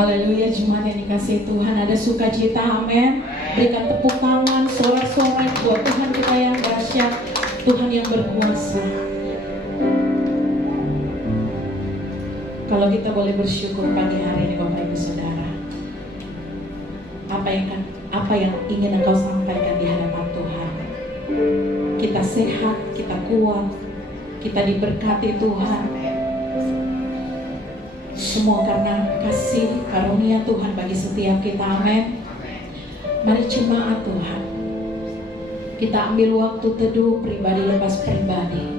Haleluya, jemaat yang dikasihi Tuhan, ada sukacita, amin. Berikan tepuk tangan, sorak-sorai buat Tuhan kita yang dahsyat, Tuhan yang berkuasa. Kalau kita boleh bersyukur pagi hari ini Bapak Ibu Saudara, apa yang ingin Engkau sampaikan di hadapan Tuhan? Kita sehat, kita kuat, kita diberkati Tuhan. Semua karena kasih karunia Tuhan bagi setiap kita, amin. Mari jemaat Tuhan, kita ambil waktu teduh pribadi lepas pribadi.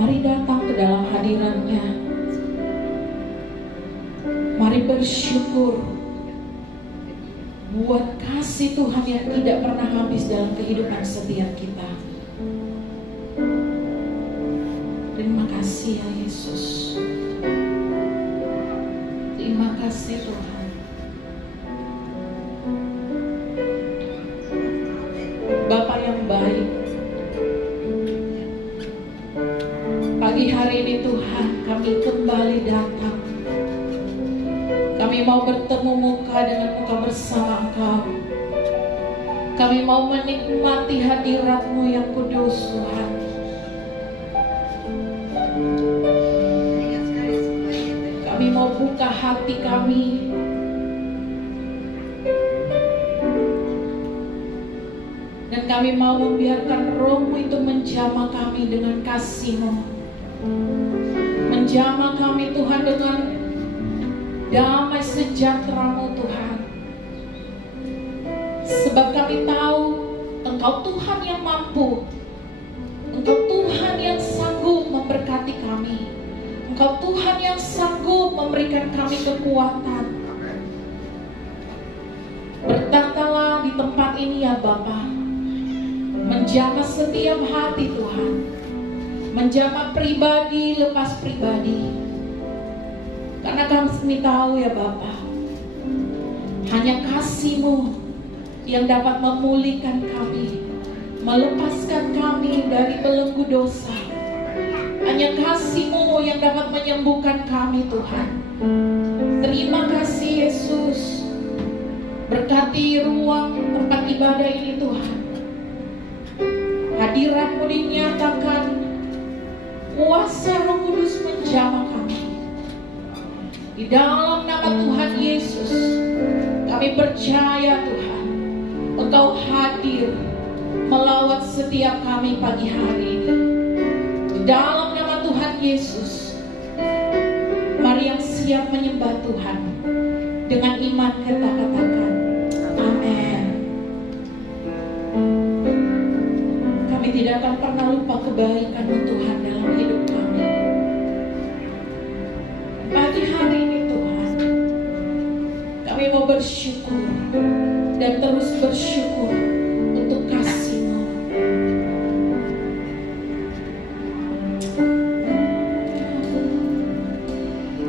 Mari datang ke dalam hadirat-Nya. Mari bersyukur buat kasih Tuhan yang tidak pernah habis dalam kehidupan setiap kita. Terima kasih ya Yesus. Terima kasih Tuhan. Bapa yang baik, pagi hari ini Tuhan kami kembali datang. Kami mau bertemu muka dengan muka bersama Engkau. Kami mau menikmati hadirat-Mu yang kudus Tuhan. Kami mau buka hati kami. Dan kami mau membiarkan Roh-Mu itu menjamah kami dengan kasih-Mu. Menjamah kami Tuhan dengan damai sejahtera-Mu Tuhan. Sebab kami tahu Engkau Tuhan yang mampu. Engkau Tuhan yang sanggup memberkati kami. Engkau Tuhan yang sanggup memberikan kami kekuatan. Bertatalah di tempat ini ya Bapa. Menjamah setiap hati Tuhan. Menjamah pribadi lepas pribadi. Karena kami tahu ya Bapa, hanya kasih-Mu yang dapat memulihkan kami, melepaskan kami dari belenggu dosa. Hanya kasih-Mu yang dapat menyembuhkan kami Tuhan. Terima kasih Yesus. Berkati ruang tempat ibadah ini Tuhan. Hadirat-Mu dinyatakan, kuasa Roh Kudus menjamah kami. Di dalam nama Tuhan Yesus, kami percaya Tuhan, Engkau hadir melawat setiap kami pagi hari ini. Di dalam nama Tuhan Yesus, mari yang siap menyembah Tuhan dengan iman kita katakan, amin. Kami tidak akan pernah lupa kebaikan Tuhan dalam hidup kami. Pagi hari ini Tuhan, kami mau bersyukur dan terus bersyukur untuk kasih-Mu.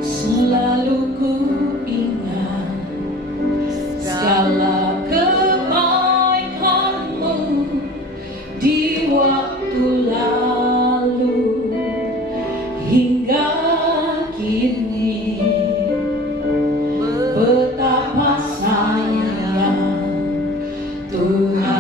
Selalu ku ingat segala kebaikan-Mu di waktu lalu hingga kini. Betapa sayang Tuhan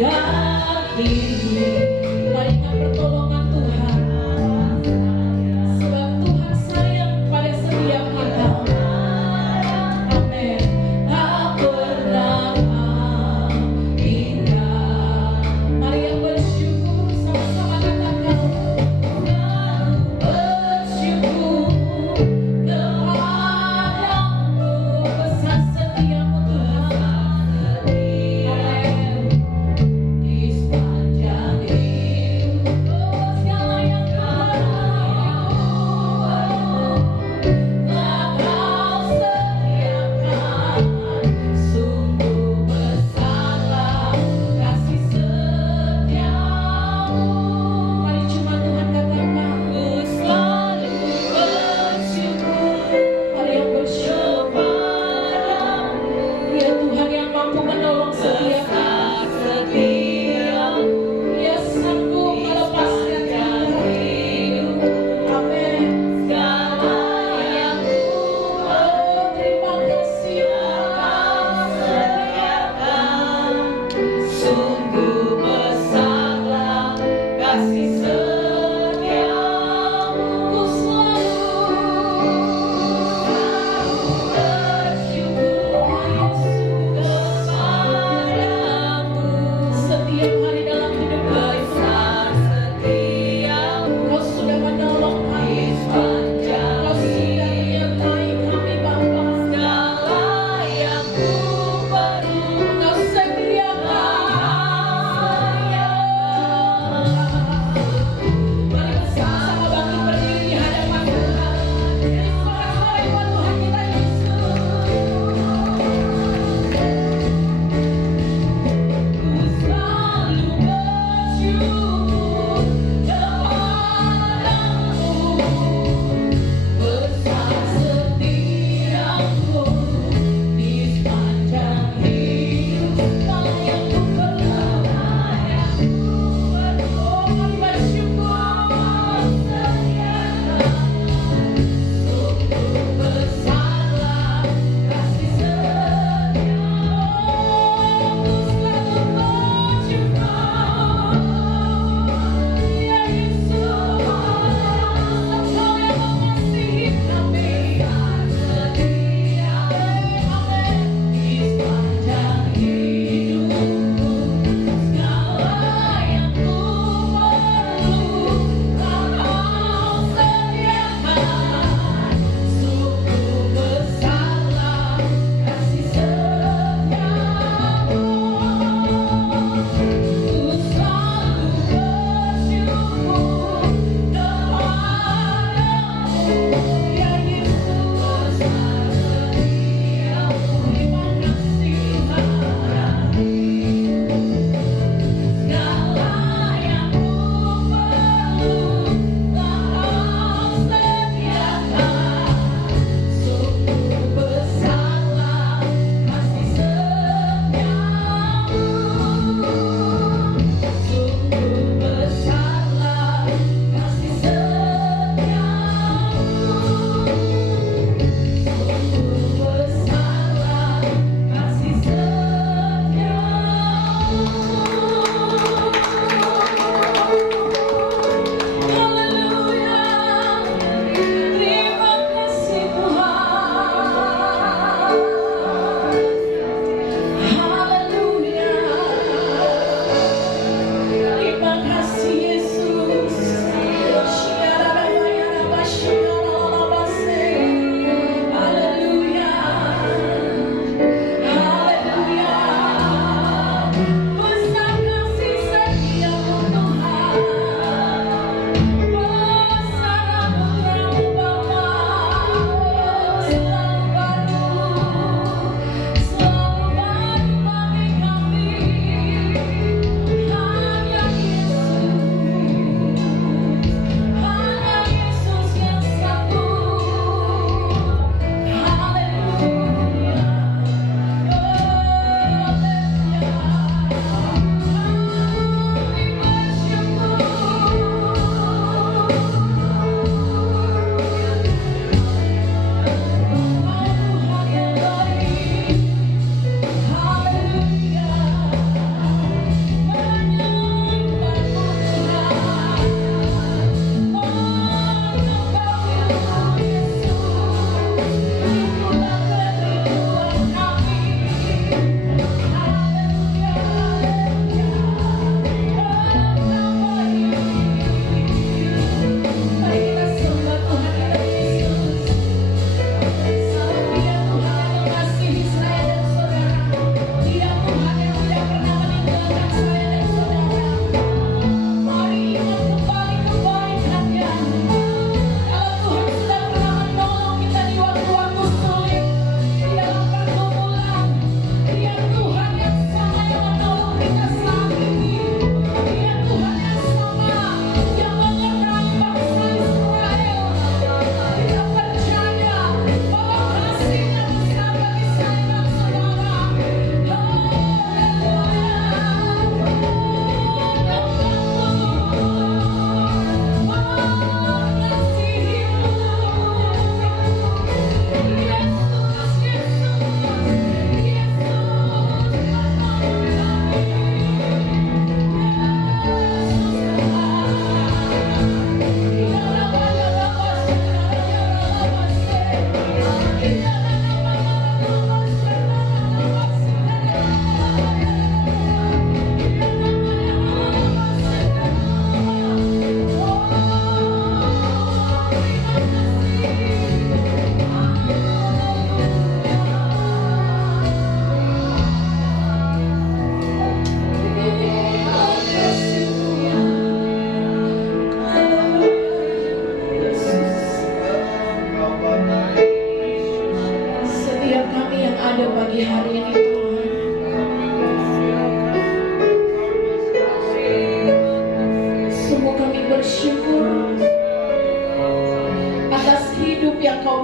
diganti. Mari ingat pertolongan Tuhan, sebab Tuhan sayang pada setiap kita. Amin. Tak pernah indah. Mari yang bersyukur sama-sama katakan, bersyukur kepadamu, besar setiamu Tuhan. Amin. Di sepanjang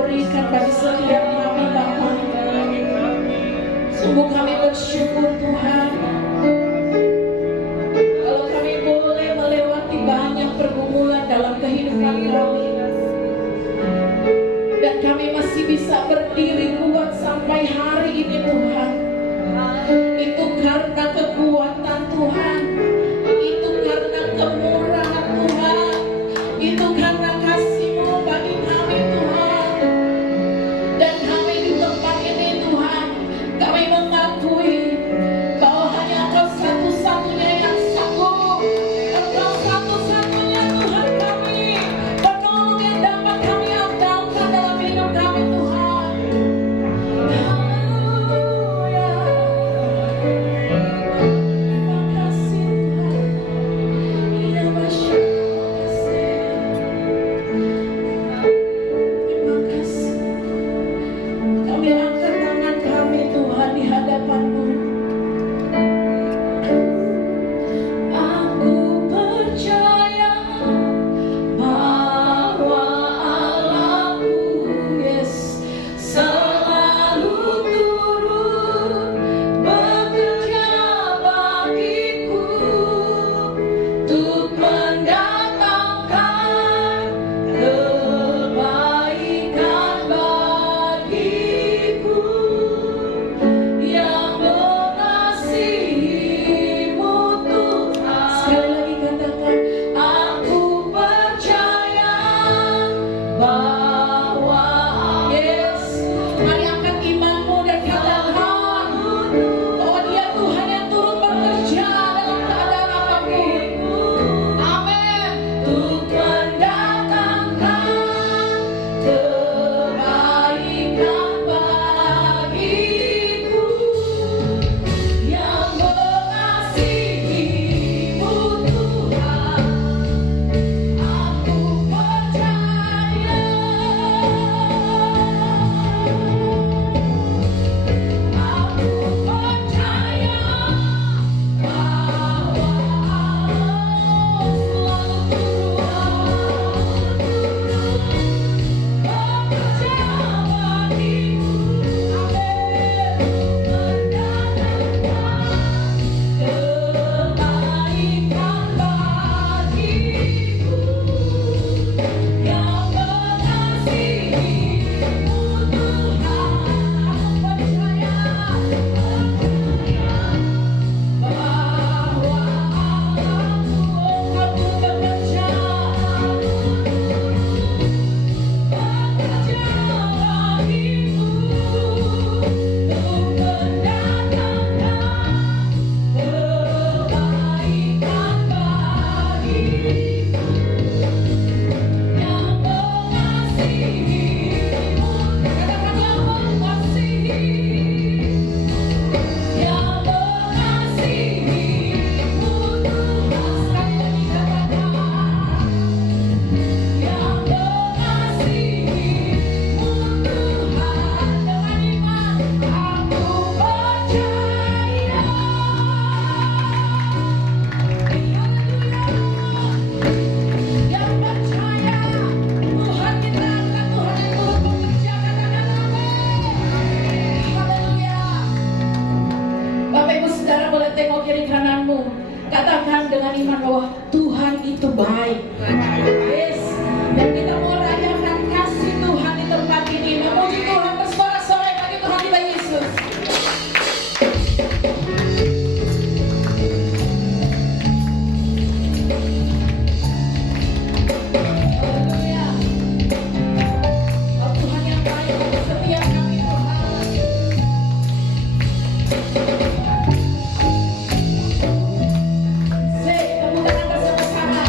berikan bagi setiap kami Bapa. Sungguh kami bersyukur Tuhan, kalau kami boleh melewati banyak pergumulan dalam kehidupan kami, dan kami masih bisa berdiri kuat sampai hari ini Tuhan. Itu karena kekuatan Tuhan, itu karena kemurahan Tuhan, itu karena kasih-Mu bagi kami Tuhan. Dan kami di tempat ini Tuhan, kami mengakui bahwa hanya Engkau satu-satunya yang sanggup, Engkau satu-satunya Tuhan kami, penolong yang dapat kami andalkan dalam hidup kami Tuhan. Haleluya. Terima kasih Tuhan. Iya bersyukur. Terima kasih. Kami angkat tangan kami Tuhan di hadapan-Mu. Aku percaya bahwa Allah-Ku, yes, selalu turut bekerja bagiku untuk mendatangkan kebaikan bagiku yang mengasihi-Mu Tuhan. Sekali lagi katakan, aku percaya bahwa, yes, mari angkat imanmu dan katakan bahwa Dia Tuhan yang turut bekerja dalam keadaan apapun. Amin. Untuk mendatangkan kebaikan bagiku yang mengasihi-Mu Tuhan. Aku percaya, aku percaya bahwa Allah selalu turut bekerja bagiku. Amin. Mendatangkan kebaikan bagiku yang mengasihi-Mu Tuhan. Aku percaya bahwa Allah-Ku bekerja bagiku untuk mendatangkan kebaikan bagiku yang mengasihi-Mu. Katakanlah mengasihi, yang mengasihi-Mu Tuhan. Sekali lagi katakan, yang mengasihi-Mu Tuhan. Dengan iman aku percaya. Yang percaya Tuhan kita akan Tuhan yang turut bekerja. Katakan amin. Haleluya. Bapak Ibu Saudara boleh tengok kiri kananmu. Katakan dengan iman bahwa Tuhan itu baik. Yes. Dan kita mau rayakan kasih Tuhan di tempat ini. Memuji Tuhan bersorak-sorai bagi Tuhan kita Yesus. Haleluya. Oh, Tuhan yang baik bagi setiap kami Tuhan. Tepuk tangan bersama-sama.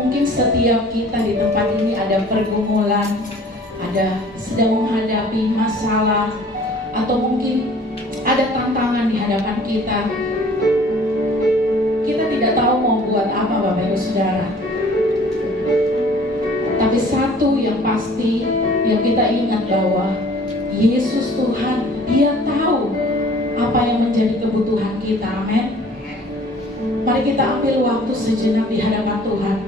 Mungkin setiap kita di tempat ini ada pergumulan, ada sedang menghadapi masalah, atau mungkin ada tantangan di hadapan kita. Kita tidak tahu mau buat apa, Bapak Ibu Saudara. Tapi satu yang pasti yang kita ingat bahwa Yesus Tuhan, Dia tahu apa yang menjadi kebutuhan kita. Amin. Mari kita ambil waktu sejenak di hadapan Tuhan.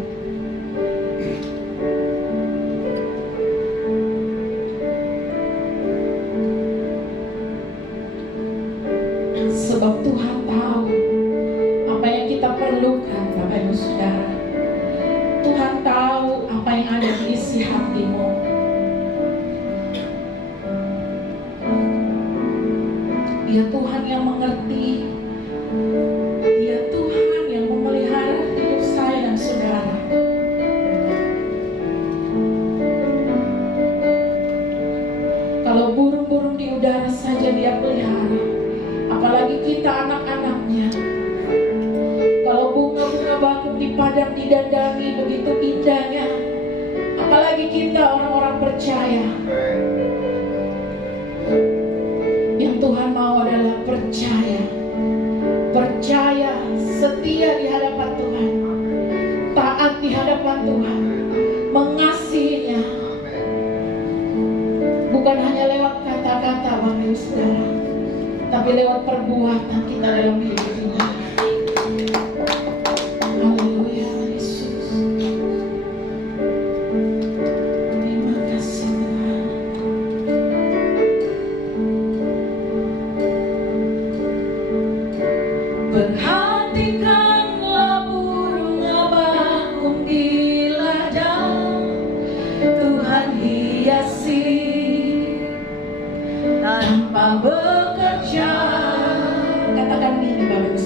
Sebab Tuhan tahu apa yang kita perlukan, Bapak Ibu Saudara. Tuhan tahu apa yang ada di isi hatimu. Dia Tuhan yang mengerti. Dia Tuhan yang memelihara hidup saya dan saudara. Kalau burung-burung di udara saja Dia pelihara, apalagi kita anak-anaknya. Kalau bunga-bunga bakung di padang didandangi begitu indahnya, apalagi kita orang-orang percaya. Yang Tuhan mau adalah percaya, percaya, setia di hadapan Tuhan, taat di hadapan Tuhan, mengasihinya. Bukan hanya lewat kata-kata, Bapak Ibu Saudara, tapi lewat perbuatan kita dalam hidup ini. Haleluya, Yesus. Terima kasih Tuhan. Perhatikanlah burung bakung di ladang, Tuhan hiasi tanpa bekerja. Katakan ini Bapak Ibu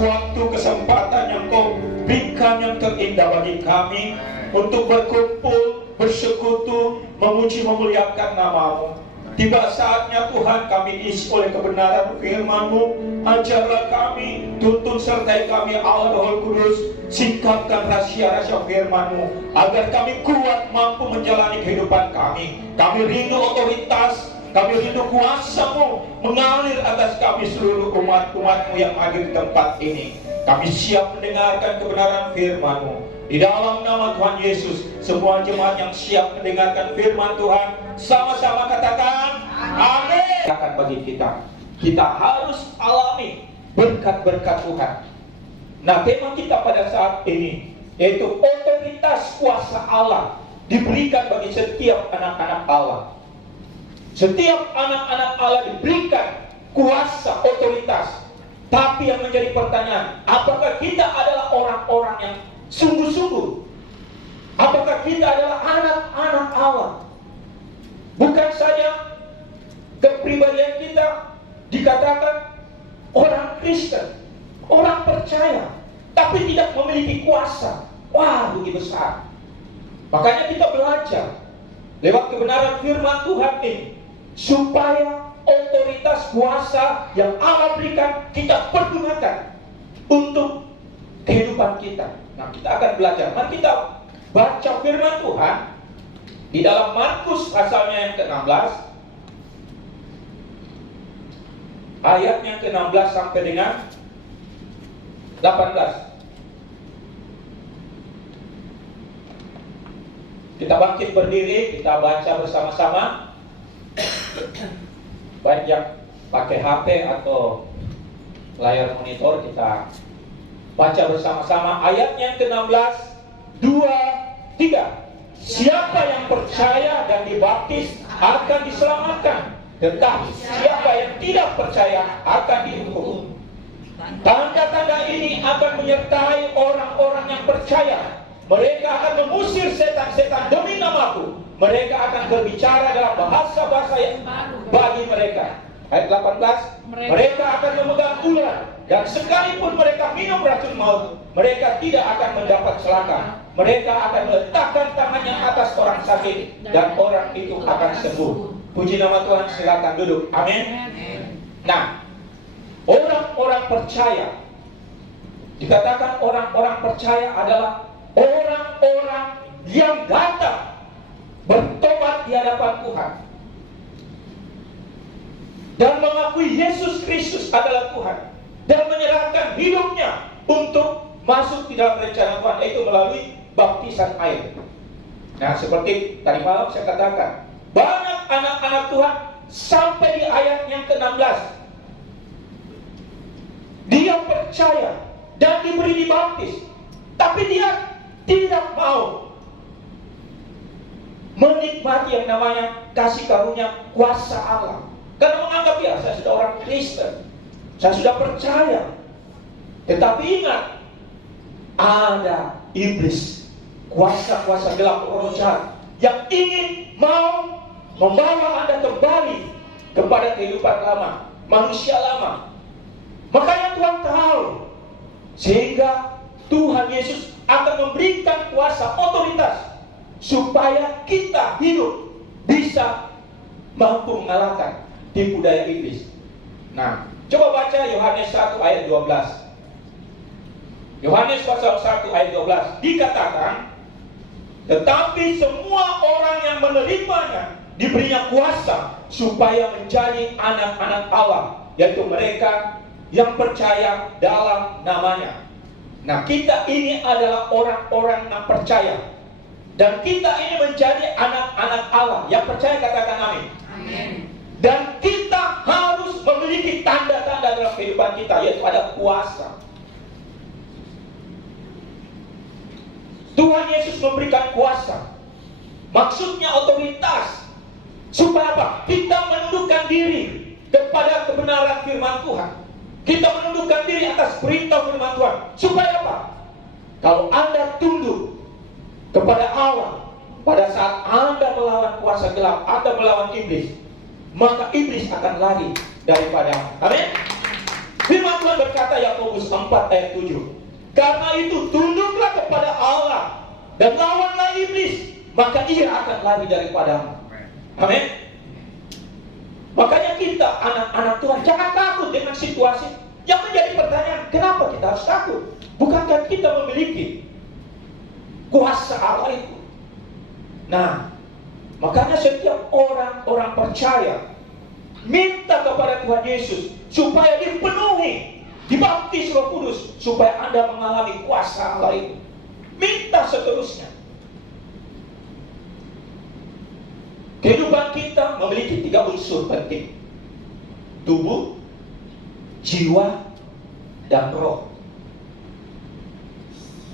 suatu kesempatan yang Kau berikan yang terindah bagi kami untuk berkumpul, bersekutu, memuji memuliakan nama-Mu. Tiba saatnya Tuhan kami isi oleh kebenaran firman-Mu. Ajarlah kami, tuntun sertai kami Allah Roh Kudus. Singkapkan rahasia-rahasia firman-Mu agar kami kuat mampu menjalani kehidupan kami. Kami rindu otoritas, kami rindu kuasa-Mu mengalir atas kami seluruh umat-umat-Mu yang hadir di tempat ini. Kami siap mendengarkan kebenaran firman-Mu. Di dalam nama Tuhan Yesus, semua jemaat yang siap mendengarkan firman Tuhan, sama-sama katakan amin. Akan bagi kita harus alami berkat-berkat Tuhan. Nah, tema kita pada saat ini yaitu otoritas kuasa Allah diberikan bagi setiap anak-anak Allah. Setiap anak-anak Allah diberikan kuasa otoritas. Tapi yang menjadi pertanyaan, apakah kita adalah orang-orang yang sungguh-sungguh? Apakah kita adalah anak-anak Allah? Bukan saja kepribadian kita dikatakan orang Kristen, orang percaya, tapi tidak memiliki kuasa. Wah, begitu besar. Makanya kita belajar lewat kebenaran firman Tuhan ini, supaya otoritas kuasa yang Allah berikan kita pergunakan untuk kehidupan kita. Nah, kita akan belajar. Mari kita baca firman Tuhan di dalam Markus pasalnya yang ke-16, ayatnya ke-16 sampai dengan 18. Kita bangkit berdiri, kita baca bersama-sama. Baik yang pakai HP atau layar monitor, kita baca bersama-sama ayatnya ke-16. 2, 3. Siapa yang percaya dan dibaptis akan diselamatkan, tetapi siapa yang tidak percaya akan dihukum. Tanda-tanda ini akan menyertai orang-orang yang percaya. Mereka akan mengusir setan-setan demi namaku. Mereka akan berbicara dalam bahasa-bahasa yang bagi mereka. Ayat 18, mereka akan memegang ular, dan sekalipun mereka minum racun maut, mereka tidak akan mendapat celaka. Mereka akan meletakkan tangannya atas orang sakit, dan orang itu akan sembuh. Puji nama Tuhan, silakan duduk. Amin. Nah, orang-orang percaya, dikatakan orang-orang percaya adalah orang-orang yang datang bertobat di hadapan Tuhan dan mengakui Yesus Kristus adalah Tuhan dan menyerahkan hidupnya untuk masuk di dalam rencana Tuhan, yaitu melalui baptisan air. Nah, seperti tadi malam saya katakan, banyak anak-anak Tuhan sampai di ayat yang ke-16 dia percaya dan diberi dibaptis, tapi dia tidak mau menikmati yang namanya kasih karunia kuasa Allah, karena menganggap ya, saya sudah orang Kristen, saya sudah percaya. Tetapi ingat, ada iblis, kuasa-kuasa gelap, roh jahat yang ingin mau membawa Anda kembali kepada kehidupan lama, manusia lama. Makanya Tuhan tahu, sehingga Tuhan Yesus akan memberikan kuasa otoritas supaya kita hidup bisa mampu mengalahkan tipu daya iblis. Nah, coba baca Yohanes 1 ayat 12. Yohanes pasal 1 ayat 12 dikatakan, tetapi semua orang yang menerimanya diberinya kuasa supaya menjadi anak-anak Allah, yaitu mereka yang percaya dalam namanya. Nah, kita ini adalah orang-orang yang percaya, dan kita ini menjadi anak-anak Allah yang percaya. Katakan amin. Amin. Dan kita harus memiliki tanda-tanda dalam kehidupan kita, yaitu ada kuasa. Tuhan Yesus memberikan kuasa, maksudnya otoritas, supaya apa? Kita menundukkan diri kepada kebenaran firman Tuhan. Kita menundukkan diri atas perintah firman Tuhan. Supaya apa? Kalau Anda tunduk kepada Allah, pada saat Anda melawan kuasa gelap, Anda melawan iblis, maka iblis akan lari daripada. Amin. Firman Tuhan berkata, Yakobus 4 ayat 7. Karena itu tunduklah kepada Allah dan lawanlah iblis, maka ia akan lari daripadamu. Amin. Makanya kita anak-anak Tuhan jangan takut dengan situasi. Yang menjadi pertanyaan, kenapa kita harus takut? Bukankah kita memiliki kuasa Allah itu? Nah, makanya setiap orang percaya minta kepada Tuhan Yesus supaya dipenuhi, dibaptis Roh Kudus, supaya Anda mengalami kuasa Allah itu. Minta seterusnya. Kehidupan kita memiliki 3 unsur penting: tubuh, jiwa, dan roh.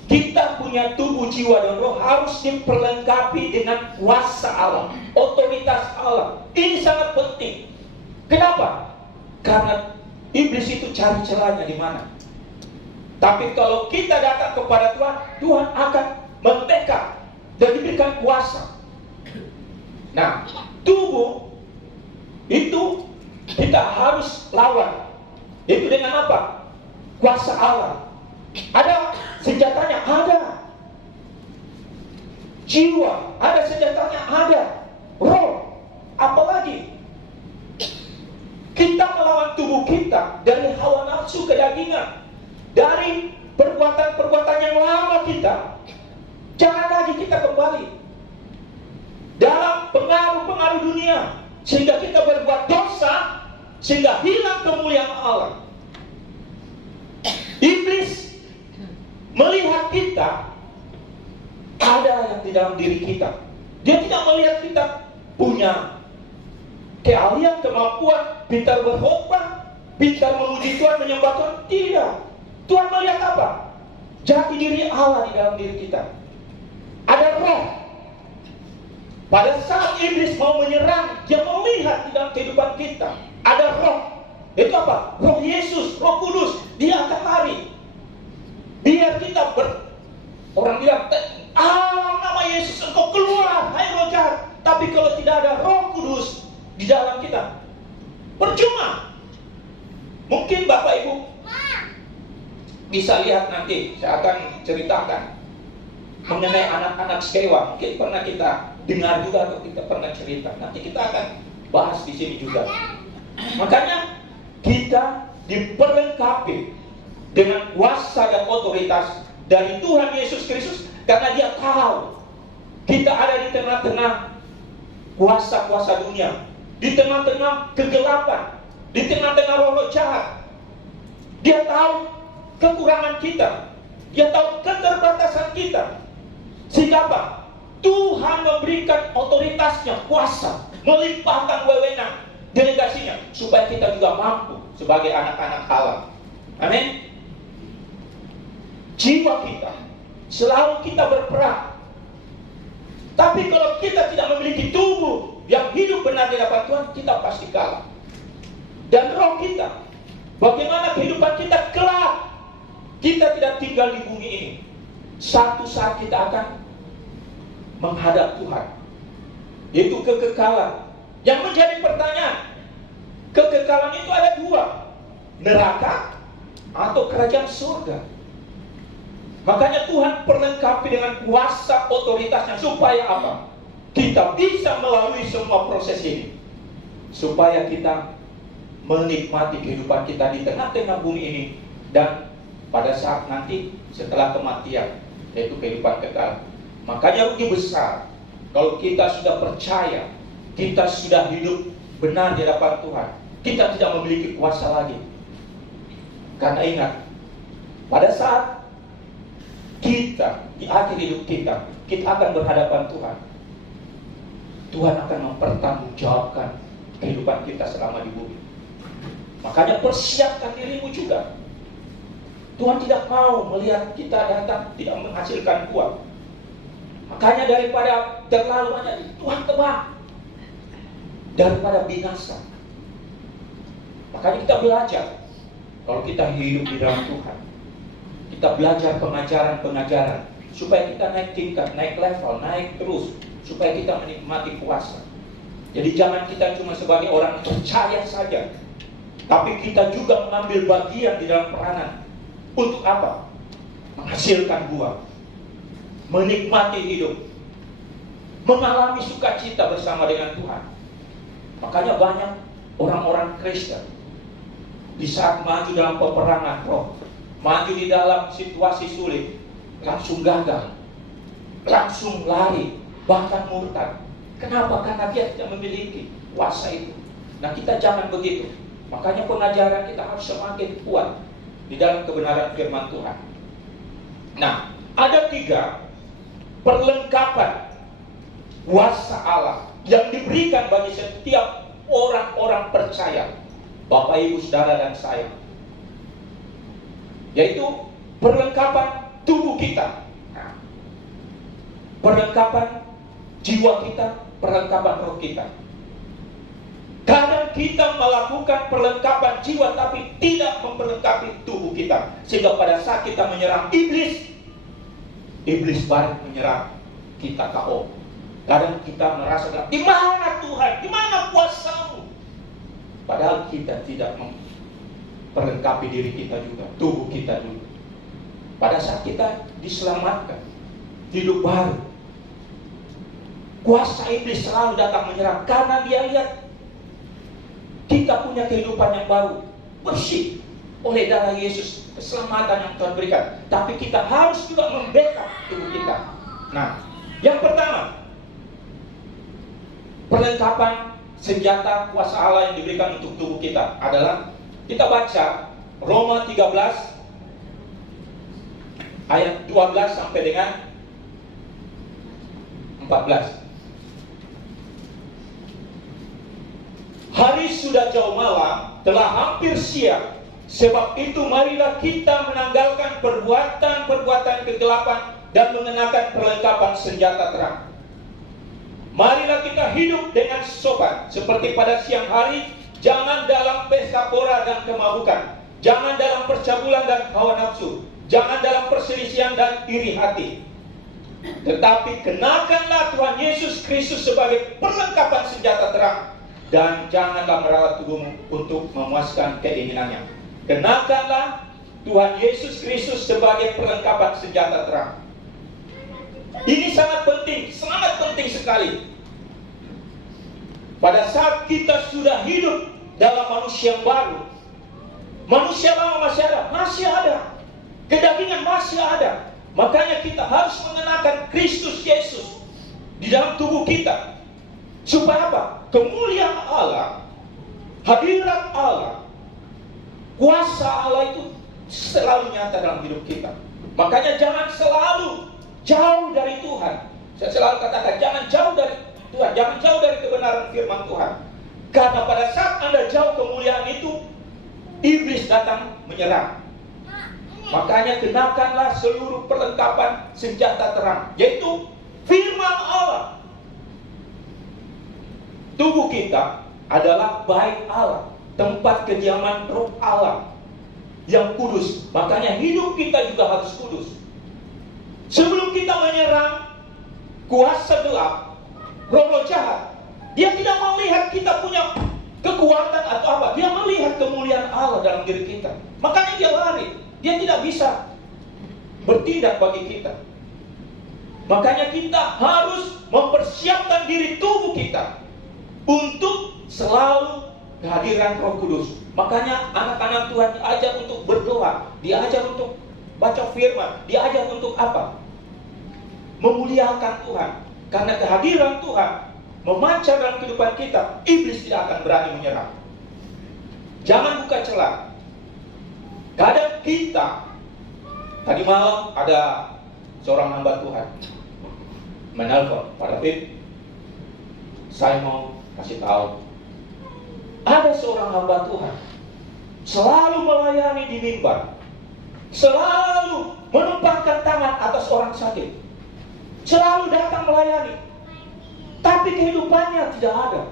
Kita punya tubuh, jiwa, dan roh harus diperlengkapi dengan kuasa Allah, otoritas Allah. Ini sangat penting. Kenapa? Karena iblis itu cari celahnya di mana. Tapi kalau kita datang kepada Tuhan, Tuhan akan mendekat dan diberikan kuasa. Nah, tubuh itu kita harus lawan. Itu dengan apa? Kuasa Allah. Ada senjatanya, ada. Jiwa, ada senjatanya, ada. Roh, apalagi? Kita melawan tubuh kita dari hawa nafsu kedagingan, dari perbuatan-perbuatan yang lama kita. Jangan lagi kita kembali dalam pengaruh-pengaruh dunia, sehingga kita berbuat dosa, sehingga hilang kemuliaan Allah. Iblis melihat kita ada yang di dalam diri kita. Dia tidak melihat kita punya keahlian, kemampuan, pintar berkhotbah, pintar memuji Tuhan, menyembah Tuhan. Tidak. Tuhan melihat apa? Jati diri Allah di dalam diri kita. Ada roh. Pada saat iblis mau menyerang, dia melihat di dalam kehidupan kita ada roh. Itu apa? Roh Yesus, Roh Kudus. Dia akan lari. Biar kita orang bilang, nama Yesus engkau keluar, hai roh jahat. Tapi kalau tidak ada Roh Kudus di dalam kita, percuma. Mungkin Bapak Ibu bisa lihat nanti, saya akan ceritakan mengenai anak-anak Skewa. Mungkin pernah kita dengar juga atau kita pernah cerita. Nanti kita akan bahas di sini juga. Makanya kita diperlengkapi dengan kuasa dan otoritas dari Tuhan Yesus Kristus, karena Dia tahu kita ada di tengah-tengah kuasa-kuasa dunia, di tengah-tengah kegelapan, di tengah-tengah roh-roh jahat. Dia tahu kekurangan kita, Dia tahu keterbatasan kita. Sehingga apa? Tuhan memberikan otoritasnya, kuasa, melimpahkan wewenang, delegasinya, supaya kita juga mampu sebagai anak-anak Allah. Amin. Jiwa kita selalu kita berperang. Tapi kalau kita tidak memiliki tubuh yang hidup benar di hadapan Tuhan, kita pasti kalah. Dan roh kita, bagaimana kehidupan kita kelak? Kita tidak tinggal di bumi ini. Satu saat kita akan menghadap Tuhan, yaitu kekekalan. Yang menjadi pertanyaan, kekekalan itu ada 2, neraka atau kerajaan surga. Makanya Tuhan perlengkapi dengan kuasa otoritasnya, supaya apa? Kita bisa melalui semua proses ini, supaya kita menikmati kehidupan kita di tengah-tengah bumi ini, dan pada saat nanti setelah kematian, yaitu kehidupan kekal. Makanya rugi besar kalau kita sudah percaya, kita sudah hidup benar di hadapan Tuhan, kita tidak memiliki kuasa lagi. Karena ingat, pada saat kita di akhir hidup kita akan berhadapan Tuhan. Tuhan akan mempertanggungjawabkan kehidupan kita selama di bumi. Makanya persiapkan dirimu juga. Tuhan tidak mau melihat kita datang tidak menghasilkan uang. Makanya daripada terlalu banyak, Tuhan tebak, daripada binasa. Makanya kita belajar. Kalau kita hidup di dalam Tuhan, kita belajar pengajaran-pengajaran, supaya kita naik tingkat, naik level, naik terus, supaya kita menikmati kuasa. Jadi jangan kita cuma sebagai orang percaya saja, tapi kita juga mengambil bagian di dalam peranan Untuk apa? Menghasilkan buah, menikmati hidup, mengalami sukacita bersama dengan Tuhan. Makanya banyak orang-orang Kristen di saat maju dalam peperangan roh, maju di dalam situasi sulit, langsung gagal, langsung lari, bahkan murtad. Kenapa? Karena dia tidak memiliki kuasa itu. Nah, kita jangan begitu. Makanya pengajaran kita harus semakin kuat di dalam kebenaran firman Tuhan. Nah, ada 3 perlengkapan kuasa Allah yang diberikan bagi setiap orang-orang percaya, Bapak, Ibu, Saudara, dan saya, yaitu perlengkapan tubuh kita, perlengkapan jiwa kita, perlengkapan roh kita. Kadang kita melakukan perlengkapan jiwa tapi tidak memperlengkapi tubuh kita, sehingga pada saat kita menyerang iblis balik menyerang kita KO. Kadang kita merasa, di mana Tuhan, di mana kuasa-Mu? Padahal kita tidak memperlengkapi diri kita juga, tubuh kita juga. Pada saat kita diselamatkan, hidup baru, kuasa iblis selalu datang menyerang, karena dia lihat kita punya kehidupan yang baru, bersih oleh darah Yesus, keselamatan yang Tuhan berikan. Tapi kita harus juga membackup tubuh kita. Nah, yang pertama, perlengkapan senjata kuasa Allah yang diberikan untuk tubuh kita adalah, kita baca Roma 13 ayat 12 sampai dengan 14. Hari sudah jauh malam, telah hampir siang. Sebab itu marilah kita menanggalkan perbuatan-perbuatan kegelapan dan mengenakan perlengkapan senjata terang. Marilah kita hidup dengan sopan seperti pada siang hari. Jangan dalam pesta pora dan kemabukan, jangan dalam percabulan dan hawa nafsu, jangan dalam perselisihan dan iri hati. Tetapi kenakanlah Tuhan Yesus Kristus sebagai perlengkapan senjata terang, dan janganlah merawat tubuhmu untuk memuaskan keinginannya. Kenakanlah Tuhan Yesus Kristus sebagai perlengkapan senjata terang. Ini sangat penting sekali. Pada saat kita sudah hidup dalam manusia yang baru, manusia lama masih ada, kedagingan masih ada. Makanya kita harus mengenakan Kristus Yesus di dalam tubuh kita. Supaya apa? Kemuliaan Allah, hadirat Allah, kuasa Allah itu selalu nyata dalam hidup kita. Makanya jangan selalu jauh dari Tuhan. Saya selalu katakan, jangan jauh dari Tuhan, jangan jauh dari kebenaran firman Tuhan. Karena pada saat Anda jauh kemuliaan itu, iblis datang menyerang. Makanya kenakanlah seluruh perlengkapan senjata terang, yaitu firman Allah. Tubuh kita adalah bait Allah, tempat kediaman roh Allah yang kudus. Makanya hidup kita juga harus kudus. Sebelum kita menyerang kuasa gelap, roh-roh jahat, dia tidak melihat kita punya kekuatan atau apa. Dia melihat kemuliaan Allah dalam diri kita. Makanya dia lari. Dia tidak bisa bertindak bagi kita. Makanya kita harus mempersiapkan diri tubuh kita untuk selalu kehadiran Roh Kudus. Makanya anak-anak Tuhan diajar untuk berdoa, diajar untuk baca firman, diajar untuk apa? Memuliakan Tuhan. Karena kehadiran Tuhan memancar dalam kehidupan kita, iblis tidak akan berani menyerang. Jangan buka celah. Kadang kita, tadi malam ada seorang hamba Tuhan menelpon, Pak David, saya mau kasih tahu, ada seorang hamba Tuhan selalu melayani di mimbar, selalu menumpangkan tangan atas orang sakit, selalu datang melayani, tapi kehidupannya tidak ada,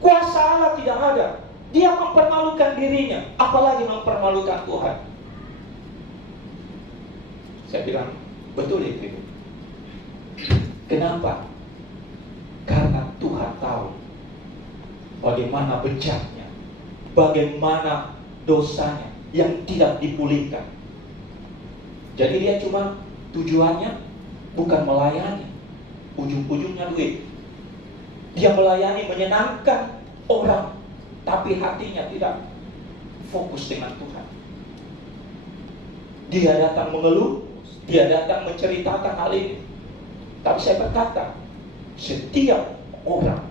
kuasa Allah tidak ada. Dia mempermalukan dirinya, apalagi mempermalukan Tuhan. Saya bilang, betul itu. Kenapa? Karena Tuhan tahu bagaimana bejatnya, bagaimana dosanya yang tidak dipulihkan. Jadi dia cuma tujuannya bukan melayani, ujung-ujungnya duit. Dia melayani menyenangkan orang, tapi hatinya tidak fokus dengan Tuhan. Dia datang mengeluh, dia datang menceritakan hal ini. Tapi saya berkata, setiap orang,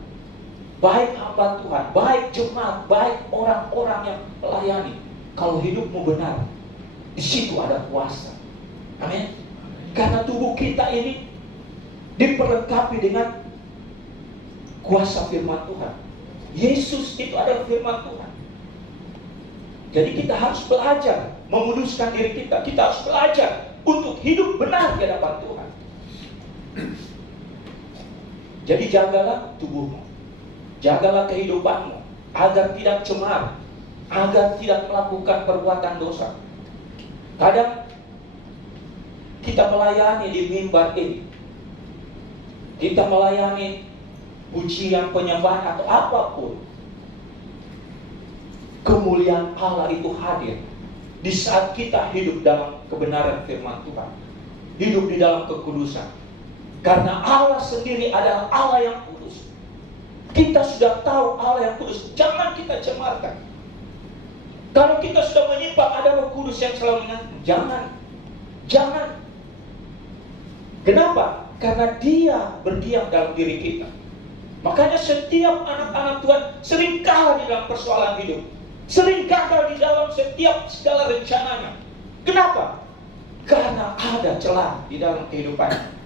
baik hamba Tuhan, baik jemaat, baik orang-orang yang melayani, kalau hidupmu benar, di situ ada kuasa. Amin. Karena tubuh kita ini diperlengkapi dengan kuasa firman Tuhan. Yesus itu adalah firman Tuhan. Jadi kita harus belajar memuduskan diri kita. Kita harus belajar untuk hidup benar di hadapan Tuhan. Jadi jagalah tubuhmu, jagalah kehidupanmu, agar tidak cemar, agar tidak melakukan perbuatan dosa. Kadang kita melayani di mimbar ini, kita melayani pujian, penyembahan atau apapun, kemuliaan Allah itu hadir di saat kita hidup dalam kebenaran firman Tuhan, hidup di dalam kekudusan. Karena Allah sendiri adalah Allah yang kudus. Kita sudah tahu Allah yang kudus, jangan kita cemarkan. Kalau kita sudah menyimpang, ada Roh Kudus yang selalu mengingatkan, jangan. Kenapa? Karena Dia berdiam dalam diri kita. Makanya setiap anak-anak Tuhan sering kalah di dalam persoalan hidup, sering gagal di dalam setiap segala rencananya. Kenapa? Karena ada celah di dalam kehidupannya.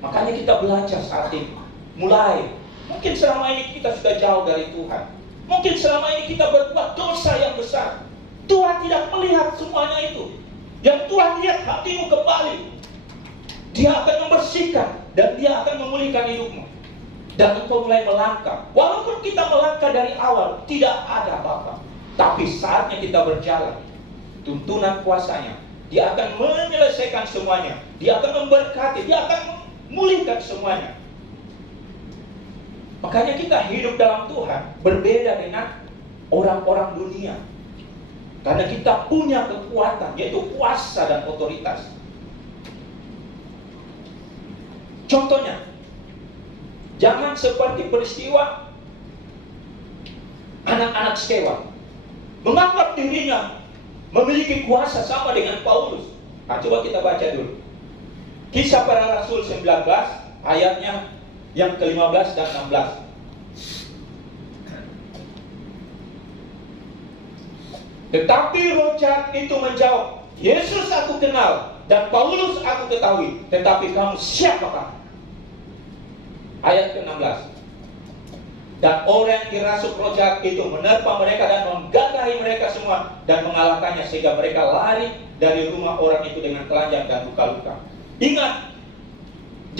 Makanya kita belajar saat ini, mulai. Mungkin selama ini kita sudah jauh dari Tuhan, mungkin selama ini kita berbuat dosa yang besar. Tuhan tidak melihat semuanya itu. Yang Tuhan lihat hatimu kembali. Dia akan membersihkan dan Dia akan memulihkan hidupmu. Dan engkau mulai melangkah. Walaupun kita melangkah dari awal, tidak ada apa-apa. Tapi saatnya kita berjalan, tuntunan kuasanya, Dia akan menyelesaikan semuanya. Dia akan memberkati, Dia akan memulihkan semuanya. Makanya kita hidup dalam Tuhan berbeda dengan orang-orang dunia. Karena kita punya kekuatan, yaitu kuasa dan otoritas. Contohnya, jangan seperti peristiwa anak-anak Skewa menganggap dirinya memiliki kuasa sama dengan Paulus. Nah, coba kita baca dulu Kisah Para Rasul 19 ayatnya yang ke-15 dan 16. Tetapi roh jahat itu menjawab, Yesus aku kenal dan Paulus aku ketahui, tetapi kamu siapakah? Ayat ke-16. Dan orang yang dirasuk roh jahat itu menerpa mereka dan menggagahi mereka semua dan mengalahkannya sehingga mereka lari dari rumah orang itu dengan telanjang dan luka-luka. Ingat,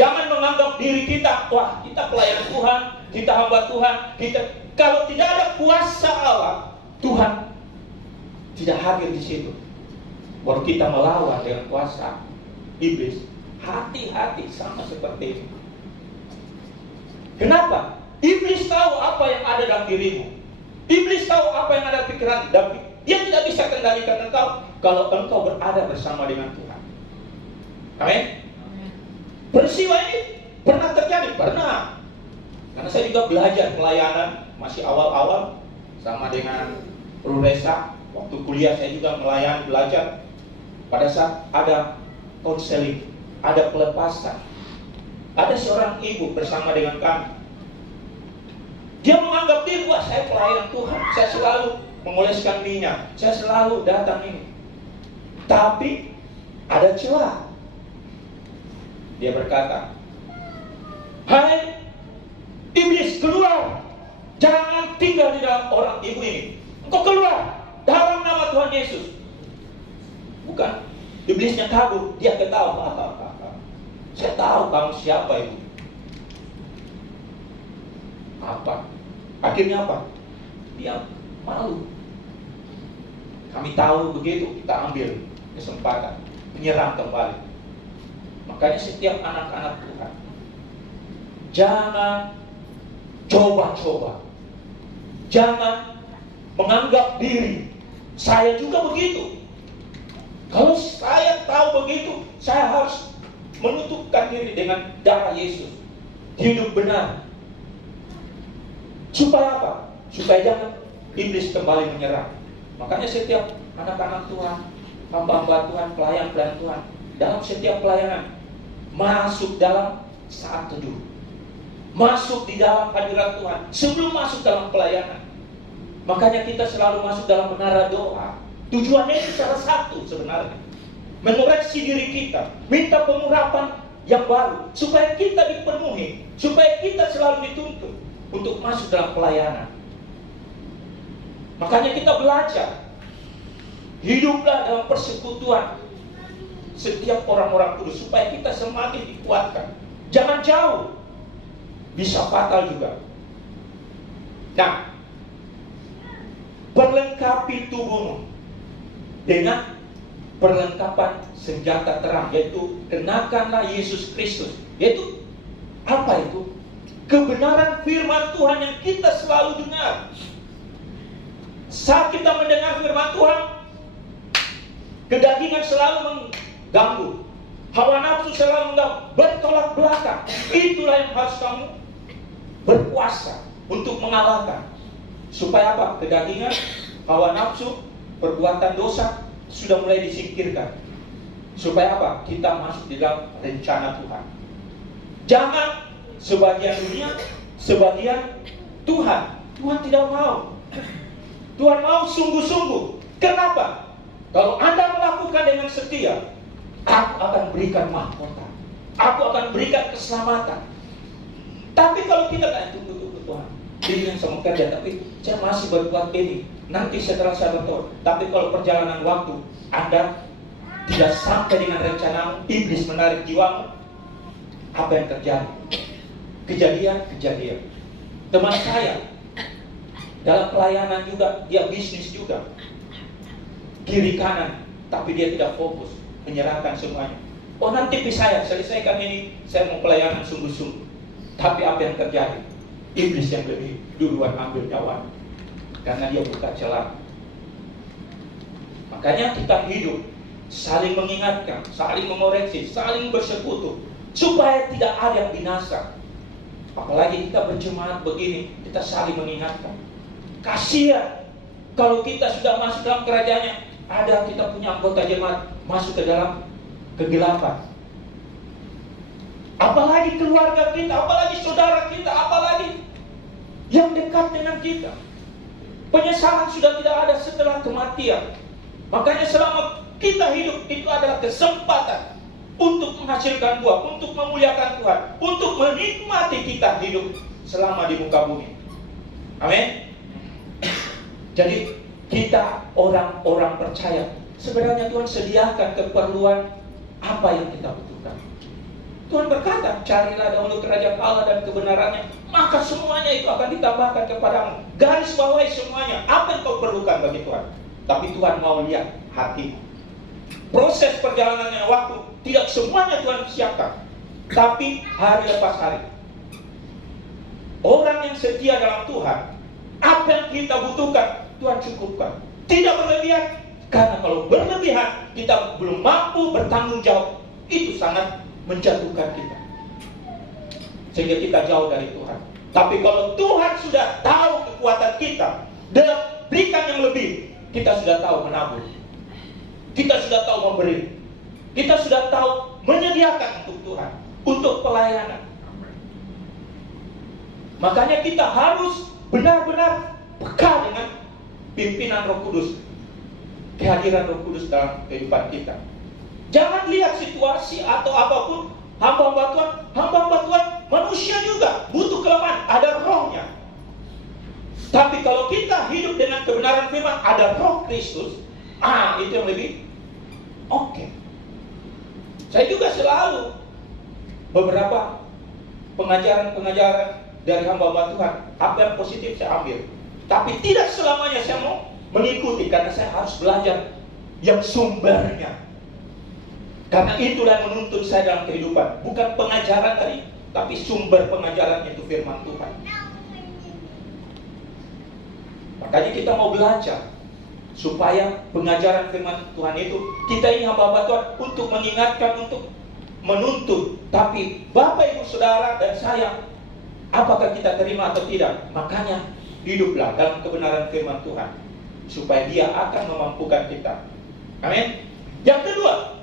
jangan menganggap diri kita, wah kita pelayan Tuhan, kita hamba Tuhan, kalau tidak ada kuasa Allah, Tuhan tidak hadir di situ. Baru kita melawan dengan kuasa iblis. Hati-hati, sama seperti itu. Kenapa? Iblis tahu apa yang ada dalam dirimu. Iblis tahu apa yang ada di pikiran, dan dia tidak bisa kendalikan engkau kalau engkau berada bersama dengan Tuhan. Amin. Peristiwa ini pernah terjadi? Pernah. Karena saya juga belajar pelayanan masih awal-awal sama dengan Bro Resa. Waktu kuliah saya juga melayani, belajar. Pada saat ada konseling, ada pelepasan, ada seorang ibu bersama dengan kami. Dia menganggap diri, wah saya pelayan Tuhan, saya selalu mengoleskan minyak, saya selalu datang ini. Tapi ada celah. Dia berkata, hai iblis, keluar, jangan tinggal di dalam orang ibu ini. Engkau keluar dalam nama Tuhan Yesus. Bukan, iblisnya kabur, dia ketawa. Saya tahu kamu siapa ibu. Apa? Akhirnya apa? Dia malu. Kami tahu begitu, kita ambil kesempatan menyerang kembali. Makanya setiap anak-anak Tuhan, jangan coba-coba, jangan menganggap diri saya juga begitu. Kalau saya harus menutupkan diri dengan darah Yesus. Hidup benar. Supaya apa? Supaya jangan iblis kembali menyerang. Makanya setiap anak-anak Tuhan, hamba-hamba Tuhan, pelayan-pelayan Tuhan, dalam setiap pelayanan, masuk dalam saat teduh, masuk di dalam hadirat Tuhan sebelum masuk dalam pelayanan. Makanya kita selalu masuk dalam menara doa. Tujuannya itu salah satu sebenarnya, mengoreksi diri kita, minta pengurapan yang baru, supaya kita dipenuhi, supaya kita selalu dituntut untuk masuk dalam pelayanan. Makanya kita belajar, hiduplah dalam persekutuan setiap orang-orang kudus, supaya kita semakin dikuatkan. Jangan jauh, bisa fatal juga. Nah, perlengkapi tubuhmu dengan perlengkapan senjata terang, yaitu kenakanlah Yesus Kristus. Yaitu apa itu? Kebenaran firman Tuhan yang kita selalu dengar. Saat kita mendengar firman Tuhan, kedagingan selalu mengganggu, hawa nafsu selalu bertolak belakang. Itulah yang harus kamu berpuasa untuk mengalahkan. Supaya apa? Kedagingan, hawa nafsu, perbuatan dosa sudah mulai disingkirkan. Supaya apa? Kita masuk di dalam rencana Tuhan. Jangan sebagian dunia, sebagian Tuhan. Tuhan tidak mau. Tuhan mau sungguh-sungguh. Kenapa? Kalau Anda melakukan dengan setia, aku akan berikan mahkota, aku akan berikan keselamatan. Tapi kalau kita tunggu Tuhan, ini yang saya mau kerja, tapi saya masih berbuat ini, nanti setelah saya bertobat. Tapi kalau perjalanan waktu Anda tidak sampai dengan rencanamu, iblis menarik jiwamu, apa yang terjadi? Kejadian. Teman saya dalam pelayanan juga, dia bisnis juga, kiri kanan, tapi dia tidak fokus, menyerahkan semuanya. Oh, nanti saya selesaikan ini, saya mau pelayanan sungguh-sungguh. Tapi apa yang terjadi? Iblis yang lebih duluan ambil nyawa, karena dia buka celah. Makanya kita hidup saling mengingatkan, saling mengoreksi, saling bersekutu, supaya tidak ada yang binasa. Apalagi kita berjemaat begini, kita saling mengingatkan. Kasihan kalau kita sudah masuk dalam kerajaannya, ada kita punya anggota jemaat masuk ke dalam kegelapan. Apalagi keluarga kita, apalagi saudara kita, apalagi yang dekat dengan kita. Penyesalan sudah tidak ada setelah kematian. Makanya selama kita hidup, itu adalah kesempatan untuk menghasilkan buah, untuk memuliakan Tuhan, untuk menikmati kita hidup selama di muka bumi. Amin. Jadi kita orang-orang percaya, sebenarnya Tuhan sediakan keperluan apa yang kita butuhkan. Tuhan berkata, carilah dahulu kerajaan Allah dan kebenarannya, maka semuanya itu akan ditambahkan kepadamu. Garis bawahi semuanya, apa yang kau perlukan bagi Tuhan. Tapi Tuhan mau lihat hatimu. Proses perjalanannya waktu, tidak semuanya Tuhan siapkan, tapi hari lepas hari. Orang yang setia dalam Tuhan, apa yang kita butuhkan, Tuhan cukupkan. Tidak berlebihan, karena kalau berlebihan, kita belum mampu bertanggung jawab. Itu sangat menjatuhkan kita, sehingga kita jauh dari Tuhan. Tapi kalau Tuhan sudah tahu kekuatan kita dan berikan yang lebih, kita sudah tahu menabur, kita sudah tahu memberi, kita sudah tahu menyediakan untuk Tuhan, untuk pelayanan. Makanya kita harus benar-benar peka dengan pimpinan Roh Kudus, kehadiran Roh Kudus dalam kehidupan kita. Jangan lihat situasi atau apapun. Hamba-hamba Tuhan manusia juga butuh kelemahan, ada rohnya. Tapi kalau kita hidup dengan kebenaran firman, ada Roh Kristus, itu yang lebih oke. Saya juga selalu beberapa pengajaran dari hamba-hamba Tuhan, apa yang positif saya ambil. Tapi tidak selamanya saya mau mengikuti, karena saya harus belajar yang sumbernya. Karena itulah yang menuntun saya dalam kehidupan. Bukan pengajaran tadi, tapi sumber pengajarannya itu firman Tuhan. Makanya kita mau belajar supaya pengajaran firman Tuhan itu, kita ini hamba-hamba Tuhan untuk mengingatkan, untuk menuntut. Tapi Bapak, Ibu, Saudara, dan saya, apakah kita terima atau tidak? Makanya hiduplah dalam kebenaran firman Tuhan, supaya Dia akan memampukan kita. Amin. Yang kedua,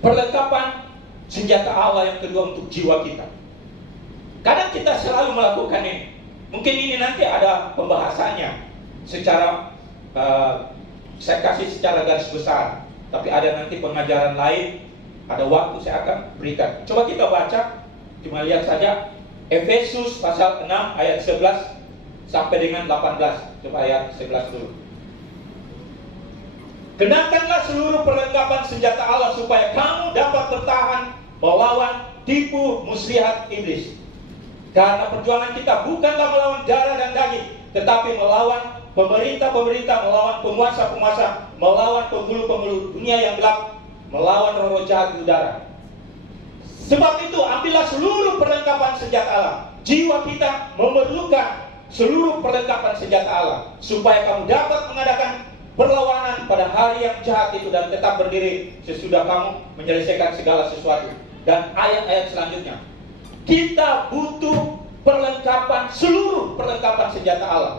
perlengkapan senjata Allah yang kedua untuk jiwa kita. Kadang kita selalu melakukan ini. Mungkin ini nanti ada pembahasannya secara saya kasih secara garis besar, tapi ada nanti pengajaran lain, ada waktu saya akan berikan. Coba kita baca, cuma lihat saja Efesus pasal 6 ayat 11 sampai dengan 18. Coba ayat 11 dulu. Kenakanlah seluruh perlengkapan senjata Allah supaya kamu dapat bertahan melawan tipu muslihat iblis. Karena perjuangan kita bukanlah melawan darah dan daging, tetapi melawan pemerintah-pemerintah, melawan penguasa-penguasa, melawan penghulu-penghulu dunia yang gelap, melawan roh-roh jahat di udara. Sebab itu ambillah seluruh perlengkapan senjata Allah. Jiwa kita memerlukan seluruh perlengkapan senjata Allah, supaya kamu dapat mengadakan perlawanan pada hari yang jahat itu dan tetap berdiri sesudah kamu menyelesaikan segala sesuatu. Dan ayat-ayat selanjutnya, kita butuh perlengkapan, seluruh perlengkapan senjata Allah.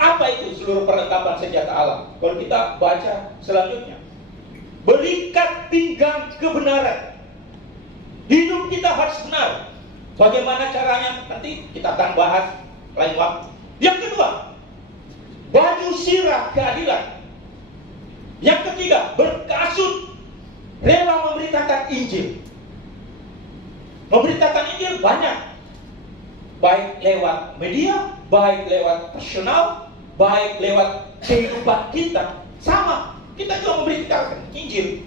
Apa itu seluruh perlengkapan senjata Allah? Kalau kita baca selanjutnya, berikat pinggang kebenaran. Hidup kita harus benar. Bagaimana caranya? Nanti kita akan bahas lain waktu. Yang kedua, baju sirah keadilan. Yang ketiga, berkasut rela memberitakan Injil. Memberitakan Injil banyak, baik lewat media, baik lewat personal, baik lewat kehidupan kita. Sama, kita juga memberitakan Injil.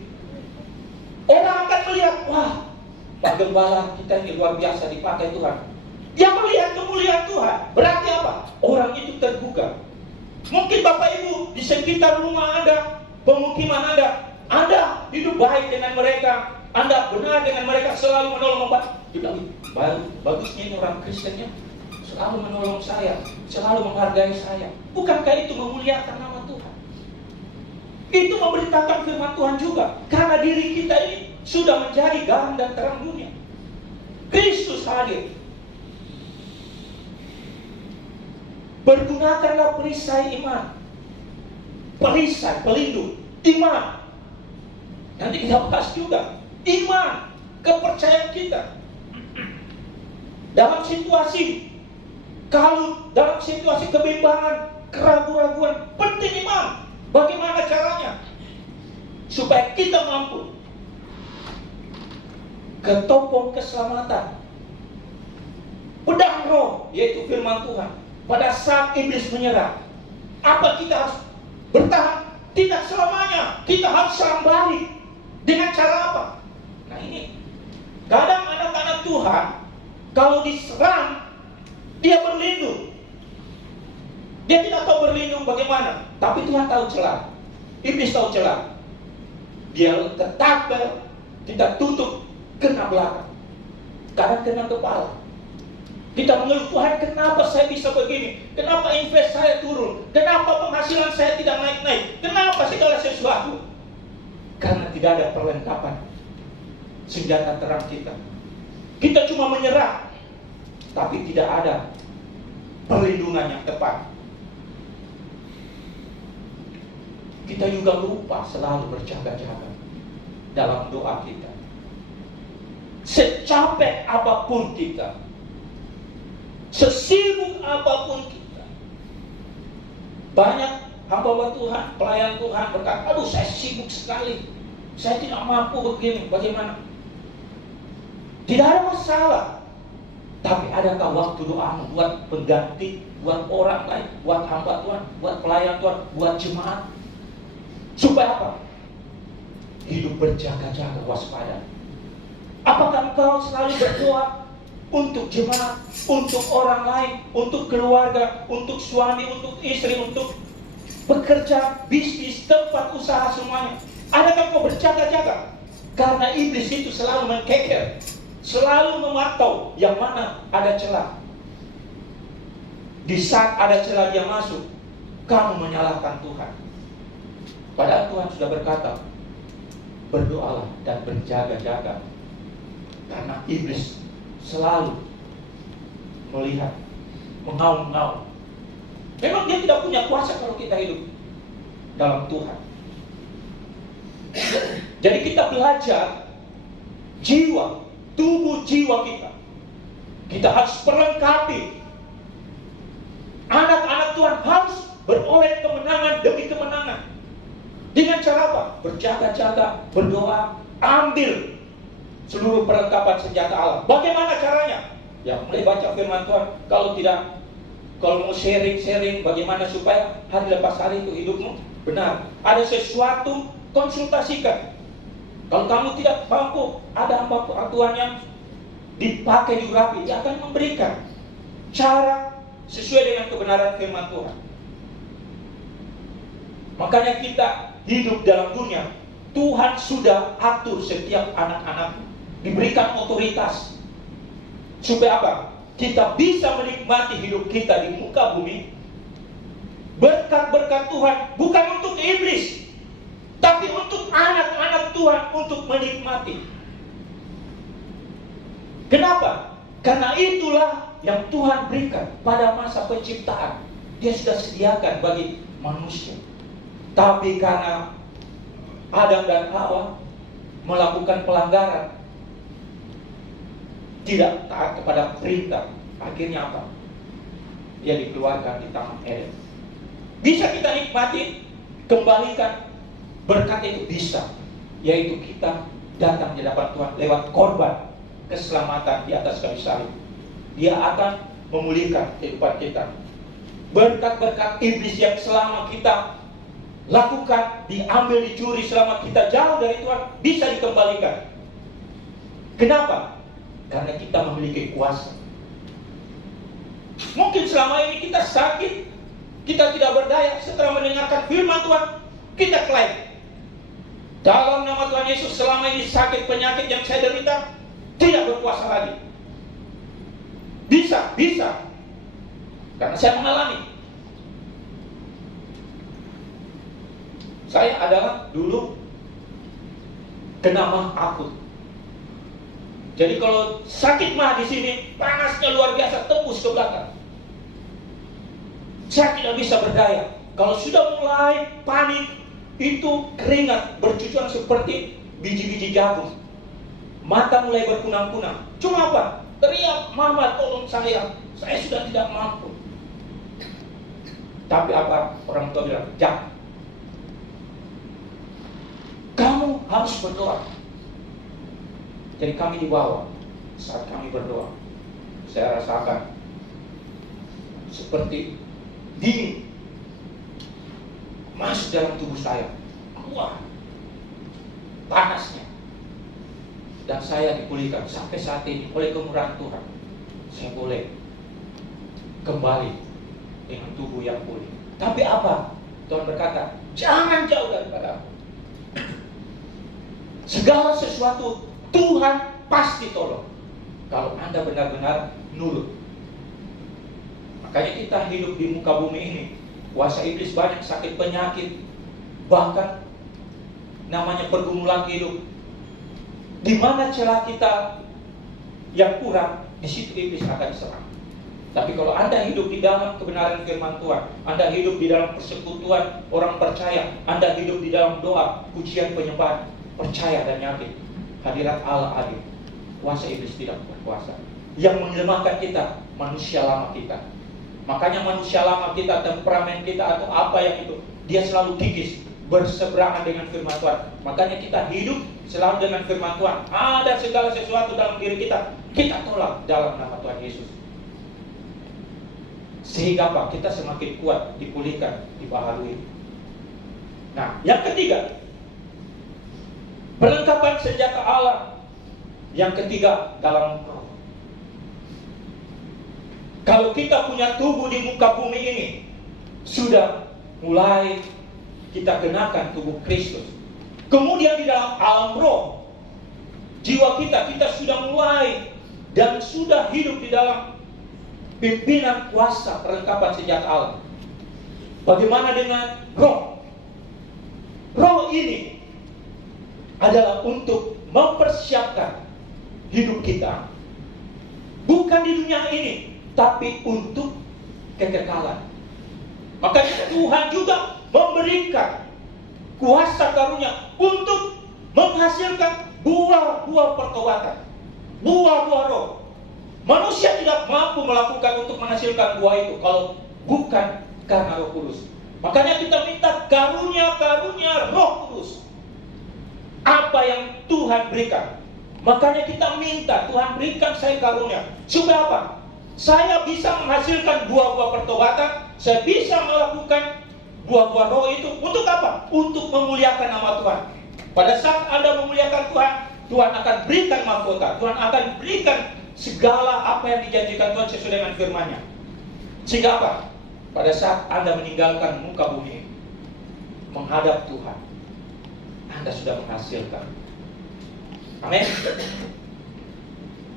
Orang akan melihat, wah, Pak Gembala kita ini luar biasa dipakai Tuhan. Dia melihat kemuliaan Tuhan. Berarti apa? Orang itu terbuka. Mungkin Bapak Ibu di sekitar rumah Anda, pemukiman Anda hidup baik dengan mereka, Anda benar dengan mereka, selalu menolong membantu. Bagusnya ini orang Kristennya, selalu menolong saya, selalu menghargai saya. Bukankah itu memuliakan nama Tuhan? Itu memberitakan firman Tuhan juga. Karena diri kita ini sudah menjadi garam dan terang dunia. Kristus hadir. Pergunakanlah perisai iman. Perisai, pelindung, iman. Nanti kita bahas juga. Iman, kepercayaan kita. Dalam situasi, kalau dalam situasi kebimbangan, keraguan-raguan, penting iman. Bagaimana caranya? Supaya kita mampu. Ketopong keselamatan. Pedang roh, yaitu firman Tuhan. Pada saat iblis menyerang, apa kita harus bertahan? Tidak selamanya. Kita harus serang balik. Dengan cara apa? Nah ini, kadang anak-anak Tuhan kalau diserang, dia berlindung. Dia tidak tahu berlindung bagaimana, tapi Tuhan tahu celah. Iblis tahu celah. Dia ketapel, kita tutup, kena belakang, kadang kena kepala. Kita mengeluh, Tuhan kenapa saya bisa begini? Kenapa invest saya turun? Kenapa penghasilan saya tidak naik-naik? Kenapa segala sesuatu? Karena tidak ada perlengkapan senjata terang kita. Kita cuma menyerah, tapi tidak ada perlindungan yang tepat. Kita juga lupa selalu berjaga-jaga dalam doa kita. Secapek apapun kita, sesibuk apapun kita. Banyak hamba Tuhan, pelayan Tuhan berkata, aduh saya sibuk sekali, saya tidak mampu begini, bagaimana? Tidak ada masalah. Tapi adakah waktu doamu buat pengganti, buat orang lain, buat hamba Tuhan, buat pelayan Tuhan, buat jemaat? Supaya apa? Hidup berjaga-jaga, waspada. Apakah engkau selalu berdoa untuk jemaat, untuk orang lain, untuk keluarga, untuk suami, untuk istri, untuk bekerja, bisnis, tempat usaha semuanya? Adakah kau berjaga-jaga? Karena iblis itu selalu mengkeker, selalu memantau yang mana ada celah. Di saat ada celah dia masuk. kamu menyalahkan Tuhan. Padahal Tuhan sudah berkata, berdoalah dan berjaga-jaga. Karena iblis selalu melihat, mengaum-ngaum. Memang dia tidak punya kuasa kalau kita hidup dalam Tuhan. Jadi kita belajar jiwa, tubuh jiwa kita. Kita harus perlengkapi. Anak-anak Tuhan harus beroleh kemenangan demi kemenangan. Dengan cara apa? Berjaga-jaga, berdoa, ambil seluruh perlengkapan senjata Allah. Bagaimana caranya? Ya, mulai baca firman Tuhan. Kalau mau sharing, bagaimana supaya hari lepas hari itu hidupmu benar. Ada sesuatu, konsultasikan. Kalau kamu tidak mampu, ada hamba Tuhan yang dipakai di urapi, dia akan memberikan cara sesuai dengan kebenaran firman Tuhan. Makanya kita hidup dalam dunia, Tuhan sudah atur setiap anak-anak, diberikan otoritas. Supaya apa? Kita bisa menikmati hidup kita di muka bumi. Berkat-berkat Tuhan bukan untuk iblis, tapi untuk anak-anak Tuhan untuk menikmati. Kenapa? Karena itulah yang Tuhan berikan pada masa penciptaan. Dia sudah sediakan bagi manusia. Tapi karena Adam dan Hawa melakukan pelanggaran, tidak taat kepada perintah, akhirnya apa? Dia dikeluarkan di Taman Eden. Bisa kita nikmati, kembalikan berkat itu bisa, yaitu kita datang di hadapan Tuhan lewat korban keselamatan di atas kayu salib. Dia akan memulihkan kehidupan kita. Berkat-berkat iblis yang selama kita lakukan, diambil, dicuri selama kita jauh dari Tuhan, bisa dikembalikan. Kenapa? Karena kita memiliki kuasa. Mungkin selama ini kita sakit, kita tidak berdaya. Setelah mendengarkan firman Tuhan, kita klaim, dalam nama Tuhan Yesus, selama ini sakit penyakit yang saya derita tidak berkuasa lagi. Bisa. Karena saya mengalami. Saya adalah dulu kena mah akut. Jadi kalau sakit mah di sini, panasnya luar biasa, tembus ke belakang. Saya tidak bisa berdaya. Kalau sudah mulai panik, itu keringat bercucuran seperti biji-biji jagung. Mata mulai berkunang-kunang. Cuma apa? Teriak, "Mama, tolong saya sudah tidak mampu." Tapi apa? Orang tua bilang, "Jak, kamu harus berdoa." Jadi kami dibawa. Saat kami berdoa, saya rasakan seperti dingin masuk dalam tubuh saya, keluar panasnya, dan saya dipulihkan. Sampai saat ini oleh kemurahan Tuhan, saya boleh kembali dengan tubuh yang pulih. Tapi apa? Tuhan berkata, jangan jauh daripada aku. Segala sesuatu Tuhan pasti tolong kalau Anda benar-benar nurut. Makanya kita hidup di muka bumi ini, kuasa iblis banyak, sakit penyakit, bahkan namanya pergumulan hidup. Di mana celah kita yang kurang, di situ iblis akan diserang. Tapi kalau Anda hidup di dalam kebenaran firman Tuhan, Anda hidup di dalam persekutuan orang percaya, Anda hidup di dalam doa, pujian, penyembahan, percaya dan yakin hadirat Allah adil, kuasa iblis tidak berkuasa. Yang menjelmakan kita, manusia lama kita. Makanya manusia lama kita, temperamen kita atau apa yang itu, dia selalu kikis, berseberangan dengan firman Tuhan. Makanya kita hidup selalu dengan firman Tuhan. Ada segala sesuatu dalam diri kita, kita tolak dalam nama Tuhan Yesus. Sehingga apa? Kita semakin kuat, dipulihkan, dibaharui. Nah, yang ketiga, perlengkapan senjata Allah. Yang ketiga, dalam roh. Kalau kita punya tubuh di muka bumi ini, sudah mulai kita kenakan tubuh Kristus. Kemudian di dalam alam roh, jiwa kita sudah mulai dan sudah hidup di dalam pimpinan kuasa perlengkapan senjata Allah. Bagaimana dengan roh? Roh ini adalah untuk mempersiapkan hidup kita, bukan di dunia ini, tapi untuk kekekalan. Makanya Tuhan juga memberikan kuasa karunia untuk menghasilkan buah-buah pertobatan, buah-buah roh. Manusia tidak mampu melakukan untuk menghasilkan buah itu kalau bukan karena Roh Kudus. Makanya kita minta karunia-karunia Roh Kudus. Apa yang Tuhan berikan. Makanya kita minta Tuhan berikan saya karunia. Supaya apa? Saya bisa menghasilkan buah-buah pertobatan. Saya bisa melakukan buah-buah roh itu. Untuk apa? Untuk memuliakan nama Tuhan. Pada saat Anda memuliakan Tuhan, Tuhan akan berikan mahkota. Tuhan akan berikan segala apa yang dijanjikan Tuhan sesuai dengan firman-Nya. Sehingga apa? Pada saat Anda meninggalkan muka bumi, menghadap Tuhan, Anda sudah menghasilkan. Amin.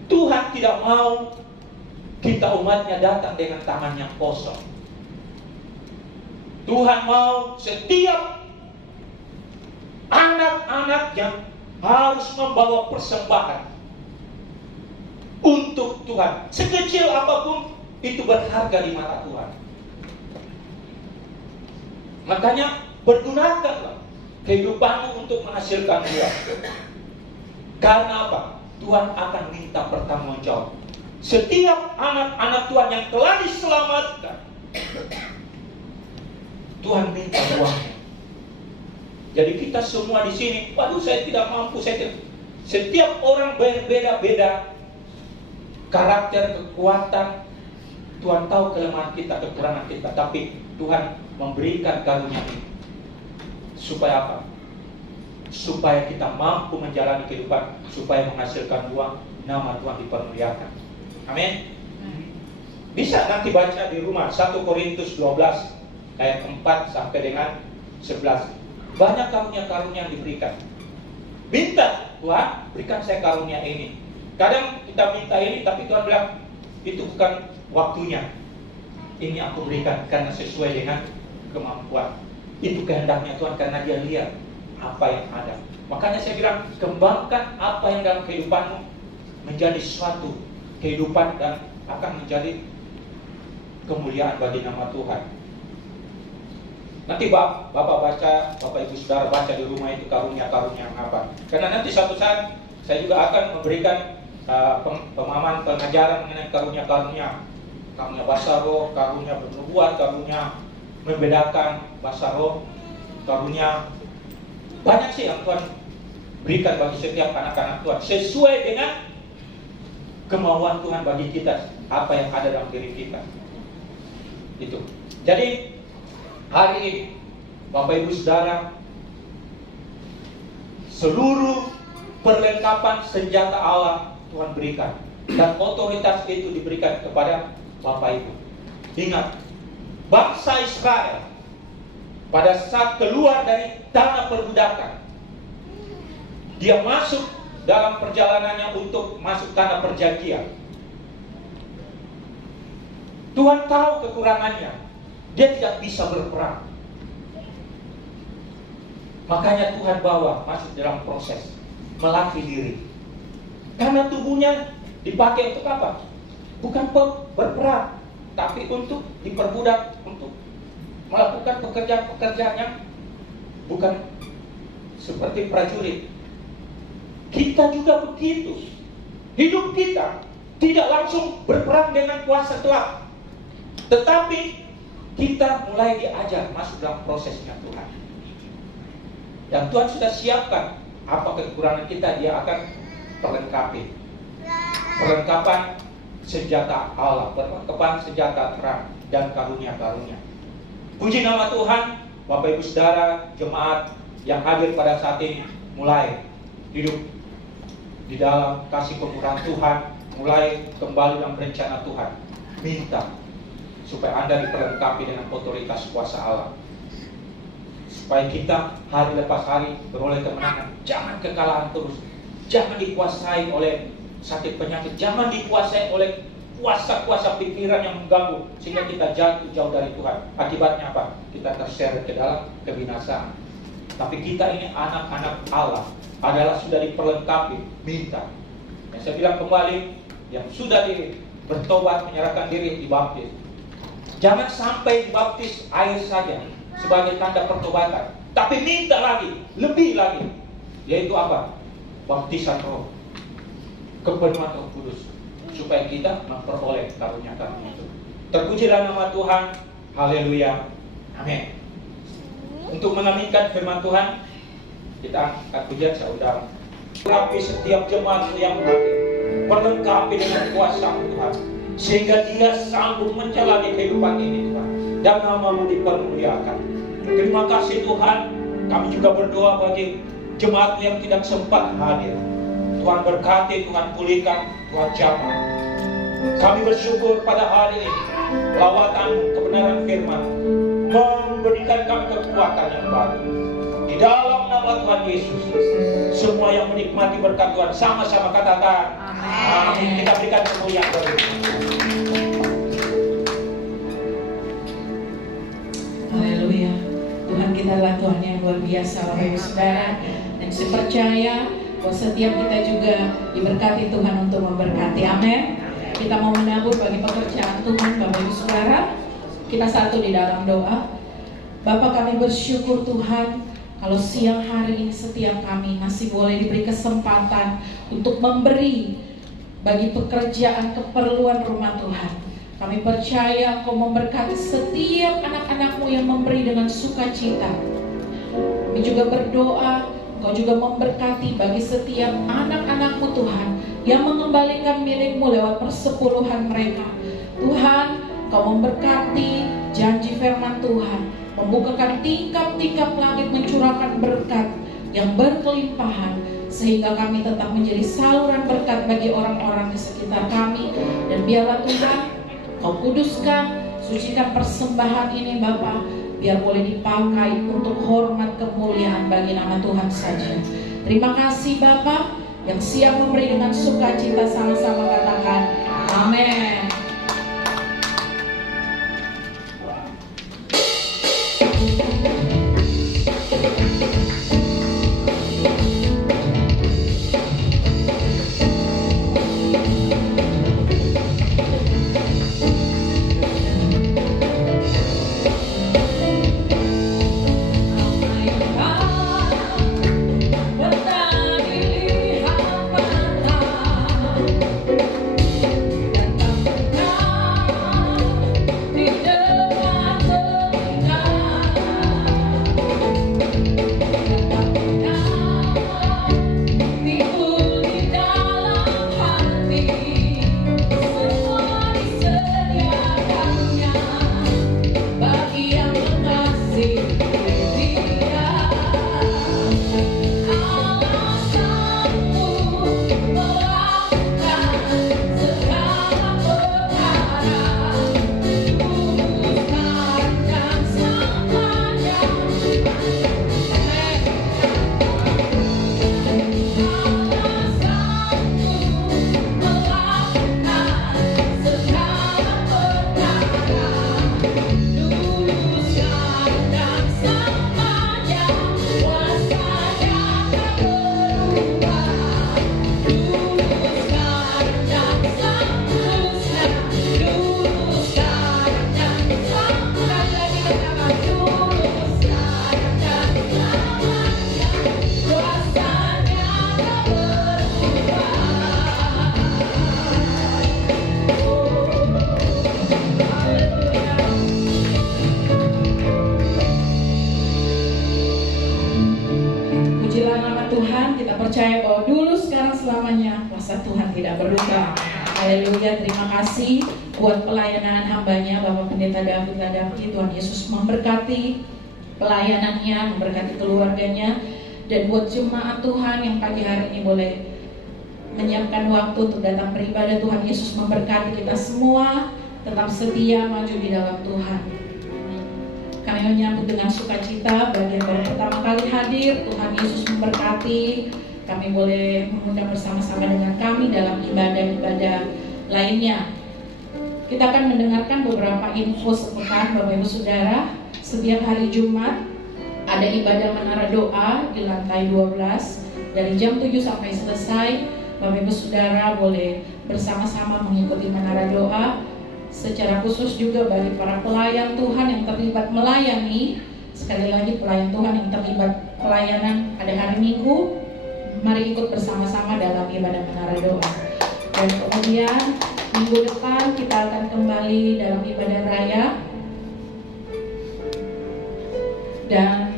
Tuhan tidak mau kita umatnya datang dengan tangan yang kosong. Tuhan mau setiap anak-anaknya harus membawa persembahan untuk Tuhan. Sekecil apapun itu berharga di mata Tuhan. Makanya pergunakanlah kehidupanmu untuk menghasilkan buah. Karena apa? Tuhan akan minta pertanggungjawab. Setiap anak-anak Tuhan yang telah diselamatkan, Tuhan minta buahnya. Jadi kita semua di sini, waduh saya tidak mampu, setiap orang berbeda-beda karakter, kekuatan. Tuhan tahu kelemahan kita, kekurangan kita, tapi Tuhan memberikan karunia ini. Supaya apa? Supaya kita mampu menjalani kehidupan, supaya menghasilkan buah, nama Tuhan dipermuliakan. Amin. Bisa nanti baca di rumah 1 Korintus 12 ayat 4 sampai dengan 11. Banyak karunia-karunia yang diberikan. Minta, Tuhan berikan saya karunia ini. Kadang kita minta ini, tapi Tuhan bilang itu bukan waktunya. Ini aku berikan karena sesuai dengan kemampuan. Itu kehendaknya Tuhan karena Dia lihat apa yang ada. Makanya saya bilang, kembangkan apa yang dalam kehidupanmu menjadi suatu kehidupan dan akan menjadi kemuliaan bagi nama Tuhan. Nanti Bapak baca, Bapak Ibu Saudara baca di rumah itu karunia-karunia apa. Karena nanti suatu saat saya juga akan memberikan pemahaman pengajaran mengenai karunia-karunia. Karunia bahasa roh, karunia bernubuat, karunia membedakan bahasa roh, karunia. Banyak sih yang Tuhan berikan bagi setiap anak-anak Tuhan sesuai dengan kemauan Tuhan bagi kita, apa yang ada dalam diri kita. Itu. Jadi hari ini Bapak Ibu Saudara, seluruh perlengkapan senjata Allah Tuhan berikan, dan otoritas itu diberikan kepada Bapak Ibu. Ingat, bangsa Israel pada saat keluar dari tanah perbudakan, dia masuk dalam perjalanannya untuk masuk tanah perjanjian. Tuhan tahu kekurangannya, dia tidak bisa berperang. Makanya Tuhan bawa masuk dalam proses melatih diri. Karena tubuhnya dipakai untuk apa? Bukan berperang, tapi untuk diperbudak, untuk melakukan pekerjaan-pekerjaan yang bukan seperti prajurit. Kita juga begitu. Hidup kita tidak langsung berperang dengan kuasa gelap, tetapi kita mulai diajar masuk dalam prosesnya Tuhan. Dan Tuhan sudah siapkan apa kekurangan kita, Dia akan perlengkapi. Perlengkapan senjata Allah, perlengkapan senjata terang dan karunia-karunia. Puji nama Tuhan, Bapak Ibu Saudara, jemaat yang hadir pada saat ini, mulai hidup di dalam kasih kemurahan Tuhan, mulai kembali dalam rencana Tuhan. Minta supaya Anda diperlengkapi dengan otoritas kuasa Allah, supaya kita hari lepas hari beroleh kemenangan. Jangan kekalahan terus, jangan dikuasai oleh sakit penyakit, jangan dikuasai oleh kuasa-kuasa pikiran yang mengganggu sehingga kita jatuh jauh dari Tuhan. Akibatnya apa? Kita terseret ke dalam kebinasaan. Tapi kita ini anak-anak Allah adalah sudah diperlengkapi, minta. Yang saya bilang kembali, yang sudah bertobat menyerahkan diri dibaptis. Jangan sampai dibaptis air saja sebagai tanda pertobatan, tapi minta lagi, lebih lagi, yaitu apa? Baptisan Roh, kepenuhan Roh Kudus, supaya kita memperoleh karunia-karunia itu. Terpujilah nama Tuhan, haleluya, amin. Untuk mengaminkan firman Tuhan, kita angkat pujian saudara. Tapi setiap jemaat yang perlengkapi dengan kuasa Tuhan, sehingga dia sanggup menjalani kehidupan ini Tuhan, dan nama-Mu dipermuliakan. Terima kasih Tuhan. Kami juga berdoa bagi jemaat yang tidak sempat hadir. Tuhan berkati, Tuhan pulihkan, Tuhan jamah. Kami bersyukur pada hari ini lawatan kebenaran firman memberikan kami kekuatan yang baru. Di dalam nama Tuhan Yesus, semua yang menikmati berkat Tuhan sama-sama katakan amin. Kita berikan kemuliaan bagi Tuhan. Haleluya. Tuhan kita adalah Tuhan yang luar biasa, Bapak Ibu Saudara. Dan saya percaya bahwa setiap kita juga diberkati Tuhan untuk memberkati. Amin. Kita mau menabur bagi pekerjaan Tuhan, Bapak Ibu Saudara. Kita satu di dalam doa. Bapa, kami bersyukur Tuhan kalau siang hari ini setiap kami masih boleh diberi kesempatan untuk memberi bagi pekerjaan keperluan rumah Tuhan. Kami percaya Engkau memberkati setiap anak-anak-Mu yang memberi dengan sukacita. Kami juga berdoa Engkau juga memberkati bagi setiap anak-anak-Mu Tuhan yang mengembalikan milik-Mu lewat persepuluhan mereka. Tuhan, Kau memberkati janji firman Tuhan, membukakan tingkap-tingkap langit, mencurahkan berkat yang berkelimpahan, sehingga kami tetap menjadi saluran berkat bagi orang-orang di sekitar kami. Dan biarlah Tuhan, Kau kuduskan, sucikan persembahan ini Bapa, biar boleh dipakai untuk hormat kemuliaan bagi nama Tuhan saja. Terima kasih Bapa yang siap memberi dengan sukacita, sama-sama katakan amin. Percaya bahwa dulu, sekarang, selamanya kuasa Tuhan tidak berubah. Haleluya. Terima kasih buat pelayanan hambanya Bapak Pendeta David Ladaki. Tuhan Yesus memberkati pelayanannya, memberkati keluarganya. Dan buat jemaat Tuhan yang pagi hari ini boleh menyiapkan waktu untuk datang beribadah, Tuhan Yesus memberkati kita semua. Tetap setia maju di dalam Tuhan. Kami menyambut dengan sukacita bagi yang baru pertama kali hadir. Tuhan Yesus memberkati. Kami boleh mengundang bersama-sama dengan kami dalam ibadah-ibadah lainnya. Kita akan mendengarkan beberapa info sepekan Bapak Ibu Saudara. Setiap hari Jumat ada ibadah menara doa di lantai 12 dari jam 7 sampai selesai. Bapak Ibu Saudara boleh bersama-sama mengikuti menara doa. Secara khusus juga bagi para pelayan Tuhan yang terlibat melayani. Sekali lagi, pelayan Tuhan yang terlibat pelayanan pada hari Minggu, mari ikut bersama-sama dalam ibadah menara doa. Dan kemudian minggu depan kita akan kembali dalam ibadah raya. Dan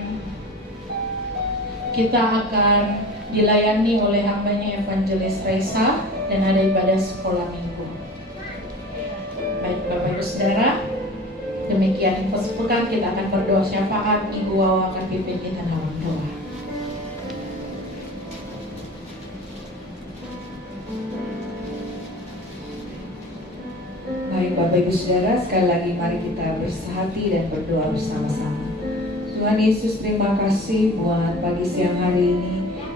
kita akan dilayani oleh hambanya Evangelis Raisa dan ada ibadah sekolah minggu. Baik Bapak Ibu Saudara, demikian info sepekan. Kita akan berdoa syafaat. Ibu Wawa akan pimpin kita dalam doa. Baik Bapak Ibu Saudara, sekali lagi mari kita bersehati dan berdoa bersama-sama. Tuhan Yesus, terima kasih buat pagi siang hari ini.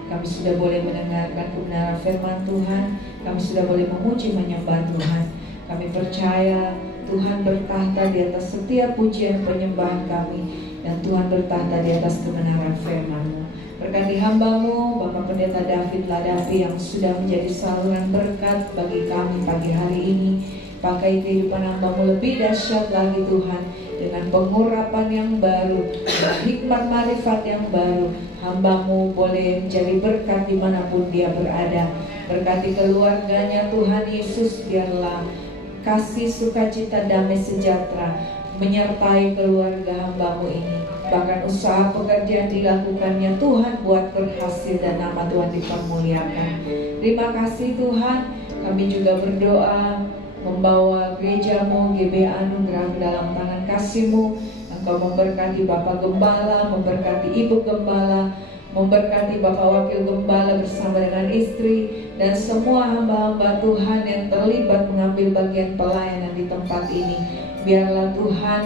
Kami sudah boleh mendengarkan kebenaran firman Tuhan. Kami sudah boleh memuji menyembah Tuhan. Kami percaya Tuhan bertahta di atas setiap pujian penyembahan kami, dan Tuhan bertahta di atas kebenaran firman-Mu. Berkati hamba-Mu Bapak Pendeta David Ladapi yang sudah menjadi saluran berkat bagi kami pagi hari ini. Pakai kehidupan hamba-Mu lebih dahsyat lagi Tuhan, dengan pengurapan yang baru, dengan hikmat marifat yang baru. Hamba-Mu boleh menjadi berkat dimanapun dia berada. Berkati keluarganya Tuhan Yesus, biarlah kasih, sukacita, damai sejahtera menyertai keluarga hamba-Mu ini. Bahkan usaha pekerjaan dilakukannya Tuhan buat berhasil dan nama Tuhan dipermuliakan. Terima kasih Tuhan. Kami juga berdoa membawa gereja-Mu GBA Anugerah ke dalam tangan kasih-Mu. Engkau memberkati Bapak Gembala, memberkati Ibu Gembala, memberkati Bapak Wakil Gembala bersama dengan istri dan semua hamba-hamba Tuhan yang terlibat mengambil bagian pelayanan di tempat ini. Biarlah Tuhan,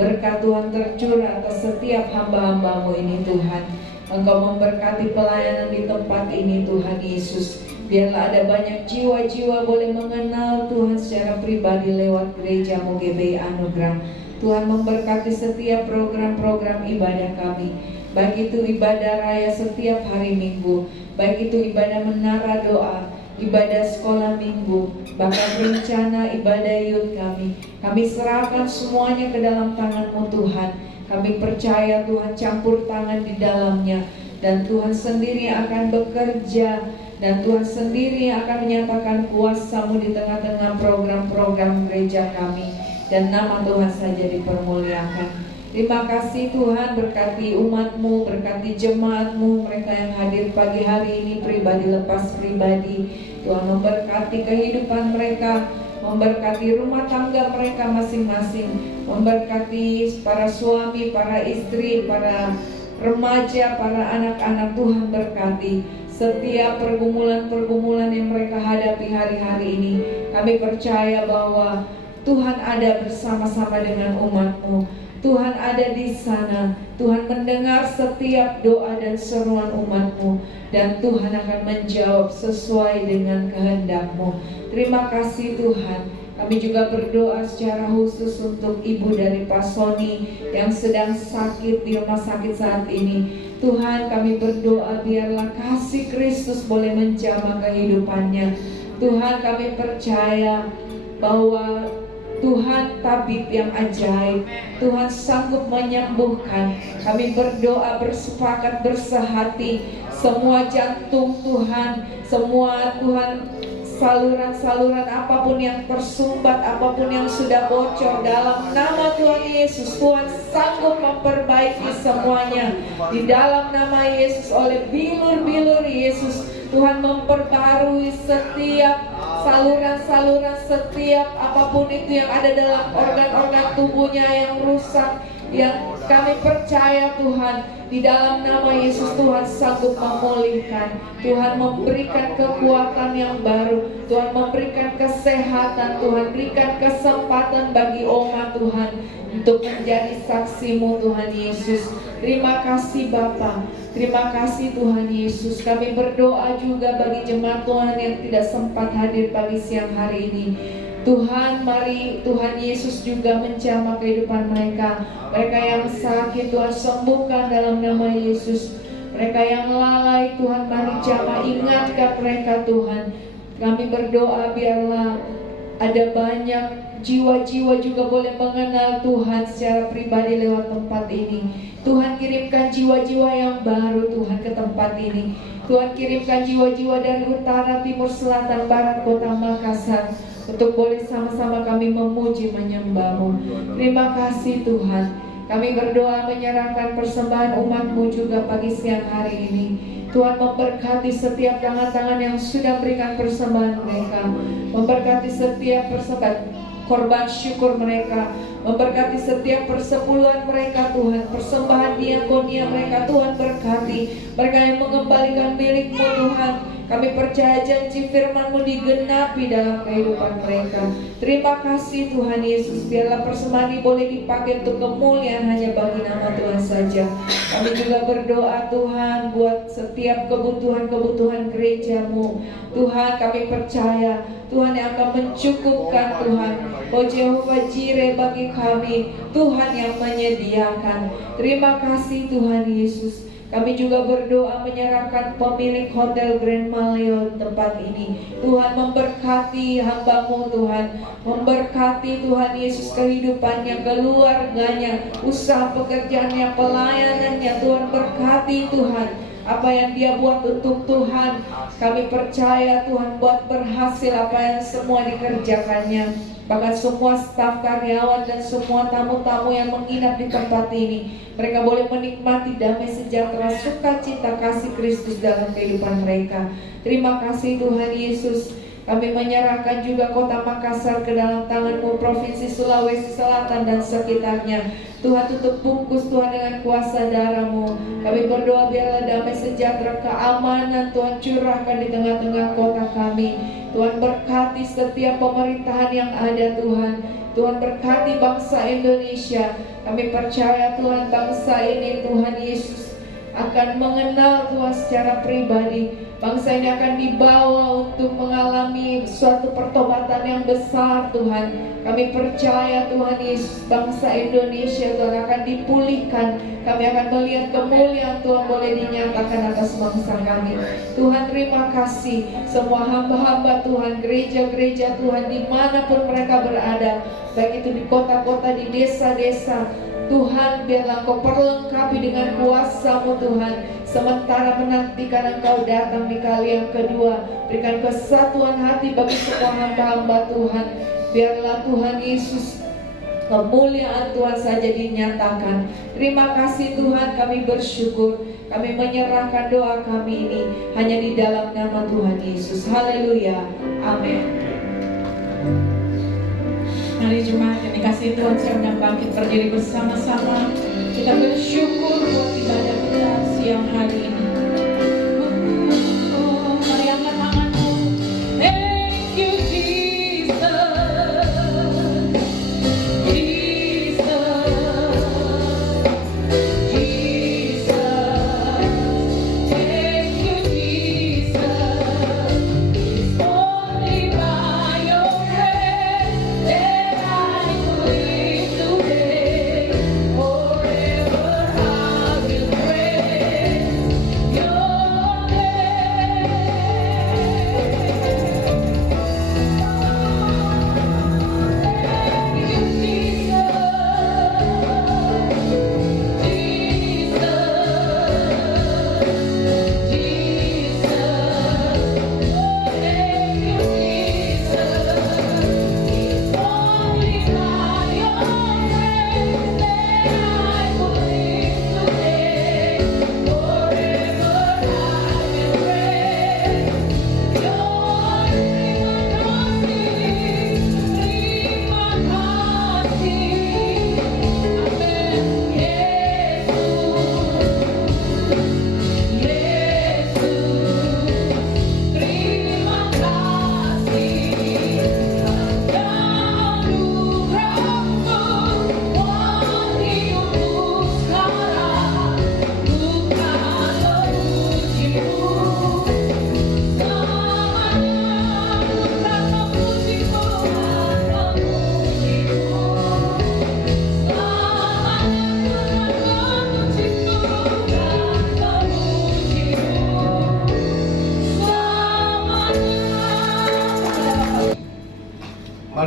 berkat Tuhan tercurah atas setiap hamba-hamba-Mu ini Tuhan. Engkau memberkati pelayanan di tempat ini Tuhan Yesus. Biarlah ada banyak jiwa-jiwa boleh mengenal Tuhan secara pribadi lewat gereja-Mu GBI Anugerah. Tuhan memberkati setiap program-program ibadah kami, baik itu ibadah raya setiap hari Minggu, baik itu ibadah menara doa, ibadah sekolah minggu, bahkan rencana ibadah youth kami. Kami serahkan semuanya ke dalam tangan-Mu Tuhan. Kami percaya Tuhan campur tangan di dalamnya, dan Tuhan sendiri akan bekerja, dan Tuhan sendiri akan menyatakan kuasa-Mu di tengah-tengah program-program gereja kami, dan nama Tuhan saja dipermuliakan. Terima kasih Tuhan, berkati umat-Mu, berkati jemaat-Mu, mereka yang hadir pagi hari ini pribadi lepas pribadi. Tuhan memberkati kehidupan mereka, memberkati rumah tangga mereka masing-masing, memberkati para suami, para istri, para remaja, para anak-anak. Tuhan berkati setiap pergumulan-pergumulan yang mereka hadapi hari-hari ini. Kami percaya bahwa Tuhan ada bersama-sama dengan umat-Mu. Tuhan ada di sana. Tuhan mendengar setiap doa dan seruan umat-Mu, dan Tuhan akan menjawab sesuai dengan kehendak-Mu. Terima kasih Tuhan. Kami juga berdoa secara khusus untuk ibu dari Pak Sony yang sedang sakit di rumah sakit saat ini. Tuhan, kami berdoa biarlah kasih Kristus boleh menjamah kehidupannya. Tuhan, kami percaya bahwa Tuhan tabib yang ajaib, Tuhan sanggup menyembuhkan. Kami berdoa bersepakat bersehati, semua jantung Tuhan, semua Tuhan saluran-saluran apapun yang tersumbat, apapun yang sudah bocor, dalam nama Tuhan Yesus, Tuhan sanggup memperbaiki semuanya. Di dalam nama Yesus, oleh bilur-bilur Yesus, Tuhan memperbarui setiap saluran-saluran, setiap apapun itu yang ada dalam organ-organ tubuhnya yang rusak, yang kami percaya Tuhan, di dalam nama Yesus Tuhan sanggup memulihkan. Tuhan memberikan kekuatan yang baru, Tuhan memberikan kesehatan, Tuhan berikan kesempatan bagi umat Tuhan untuk menjadi saksi-Mu Tuhan Yesus. Terima kasih Bapa, terima kasih Tuhan Yesus. Kami berdoa juga bagi jemaat Tuhan yang tidak sempat hadir pagi siang hari ini. Tuhan, mari Tuhan Yesus juga menjamah kehidupan mereka. Mereka yang sakit, Tuhan sembuhkan dalam nama Yesus. Mereka yang lalai, Tuhan mari jamah, ingatkan mereka Tuhan. Kami berdoa biarlah ada banyak jiwa-jiwa juga boleh mengenal Tuhan secara pribadi lewat tempat ini. Tuhan kirimkan jiwa-jiwa yang baru Tuhan ke tempat ini. Tuhan kirimkan jiwa-jiwa dari utara, timur, selatan, barat, kota Makassar, untuk boleh sama-sama kami memuji menyembah-Mu. Terima kasih Tuhan. Kami berdoa menyerahkan persembahan umat-Mu juga pagi siang hari ini. Tuhan memberkati setiap tangan-tangan yang sudah berikan persembahan mereka. Memberkati setiap persembahan korban syukur mereka. Memberkati setiap persepuluhan mereka Tuhan. Persembahan diakonia mereka Tuhan berkati. Mereka yang mengembalikan milik-Mu Tuhan. Kami percaya janji firman-Mu digenapi dalam kehidupan mereka. Terima kasih Tuhan Yesus. Biarlah persembahan ini boleh dipakai untuk kemuliaan hanya bagi nama Tuhan saja. Kami juga berdoa Tuhan buat setiap kebutuhan-kebutuhan gereja-Mu. Tuhan, kami percaya Tuhan yang akan mencukupkan Tuhan. Oh Jehovah Jireh bagi kami, Tuhan yang menyediakan. Terima kasih Tuhan Yesus. Kami juga berdoa menyerahkan pemilik Hotel Grand Maleo tempat ini. Tuhan memberkati hamba-Mu Tuhan. Memberkati Tuhan Yesus kehidupannya, keluarganya, usaha pekerjaannya, pelayanannya. Tuhan berkati Tuhan. Apa yang dia buat untuk Tuhan, kami percaya Tuhan buat berhasil apa yang semua dikerjakannya. Bahkan semua staf karyawan dan semua tamu-tamu yang menginap di tempat ini, mereka boleh menikmati damai sejahtera, sukacita kasih Kristus dalam kehidupan mereka. Terima kasih Tuhan Yesus. Kami menyerahkan juga kota Makassar ke dalam tangan-Mu, Provinsi Sulawesi Selatan dan sekitarnya. Tuhan tutup bungkus Tuhan dengan kuasa darah-Mu. Kami berdoa biarlah damai sejahtera, keamanan Tuhan curahkan di tengah-tengah kota kami. Tuhan berkati setiap pemerintahan yang ada Tuhan. Tuhan berkati bangsa Indonesia. Kami percaya Tuhan bangsa ini Tuhan Yesus akan mengenal Tuhan secara pribadi. Bangsa ini akan dibawa untuk mengalami suatu pertobatan yang besar Tuhan. Kami percaya Tuhan Yesus, bangsa Indonesia Tuhan akan dipulihkan. Kami akan melihat kemuliaan Tuhan boleh dinyatakan atas bangsa kami. Tuhan terima kasih. Semua hamba-hamba Tuhan, gereja-gereja Tuhan dimanapun mereka berada, baik itu di kota-kota, di desa-desa, Tuhan biarlah Engkau perlengkapi dengan kuasa-Mu Tuhan. Sementara menantikan Engkau datang di kali yang kedua, berikan kesatuan hati bagi semua hamba-hamba Tuhan. Biarlah Tuhan Yesus kemuliaan Tuhan saja dinyatakan. Terima kasih Tuhan, kami bersyukur. Kami menyerahkan doa kami ini hanya di dalam nama Tuhan Yesus. Haleluya. Amin. Mari jemaat yang dikasihi Tuhan, sedang bangkit berdiri bersama-sama. Kita bersyukur buat ibadah kita siang hari ini. Mari angkat tanganmu. Thank you Jesus, Jesus, Jesus. Thank you Jesus. It's only by your grace that I live today. Forever I will praise.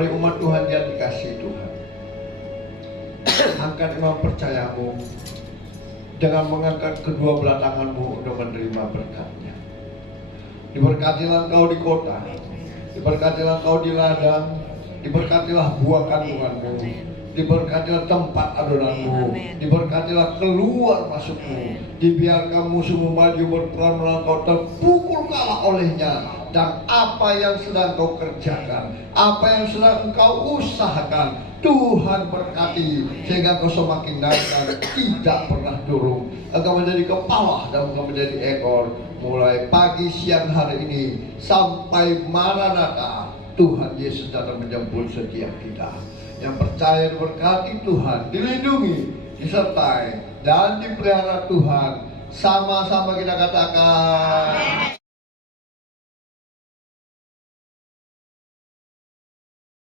Mari umat Tuhan yang dikasihi Tuhan, angkat iman percayamu dengan mengangkat kedua belah tanganmu untuk menerima berkat-Nya. Diberkatilah engkau di kota, diberkatilah engkau di ladang, diberkatilah buah kandunganmu, diberkatilah tempat adonanmu, diberkatilah keluar masukmu, dibiarkan musuhmu maju berperang melawan kau, terpukul kalah olehnya. Dan apa yang sedang kau kerjakan, apa yang sedang engkau usahakan, Tuhan berkati sehingga kau semakin naik dan tidak pernah turun. Engkau menjadi kepala dan engkau menjadi ekor. Mulai pagi siang hari ini sampai Maranatha, Tuhan Yesus datang menjemput setiap kita. Yang percaya diberkati Tuhan, dilindungi, disertai dan dipelihara Tuhan. Sama-sama kita katakan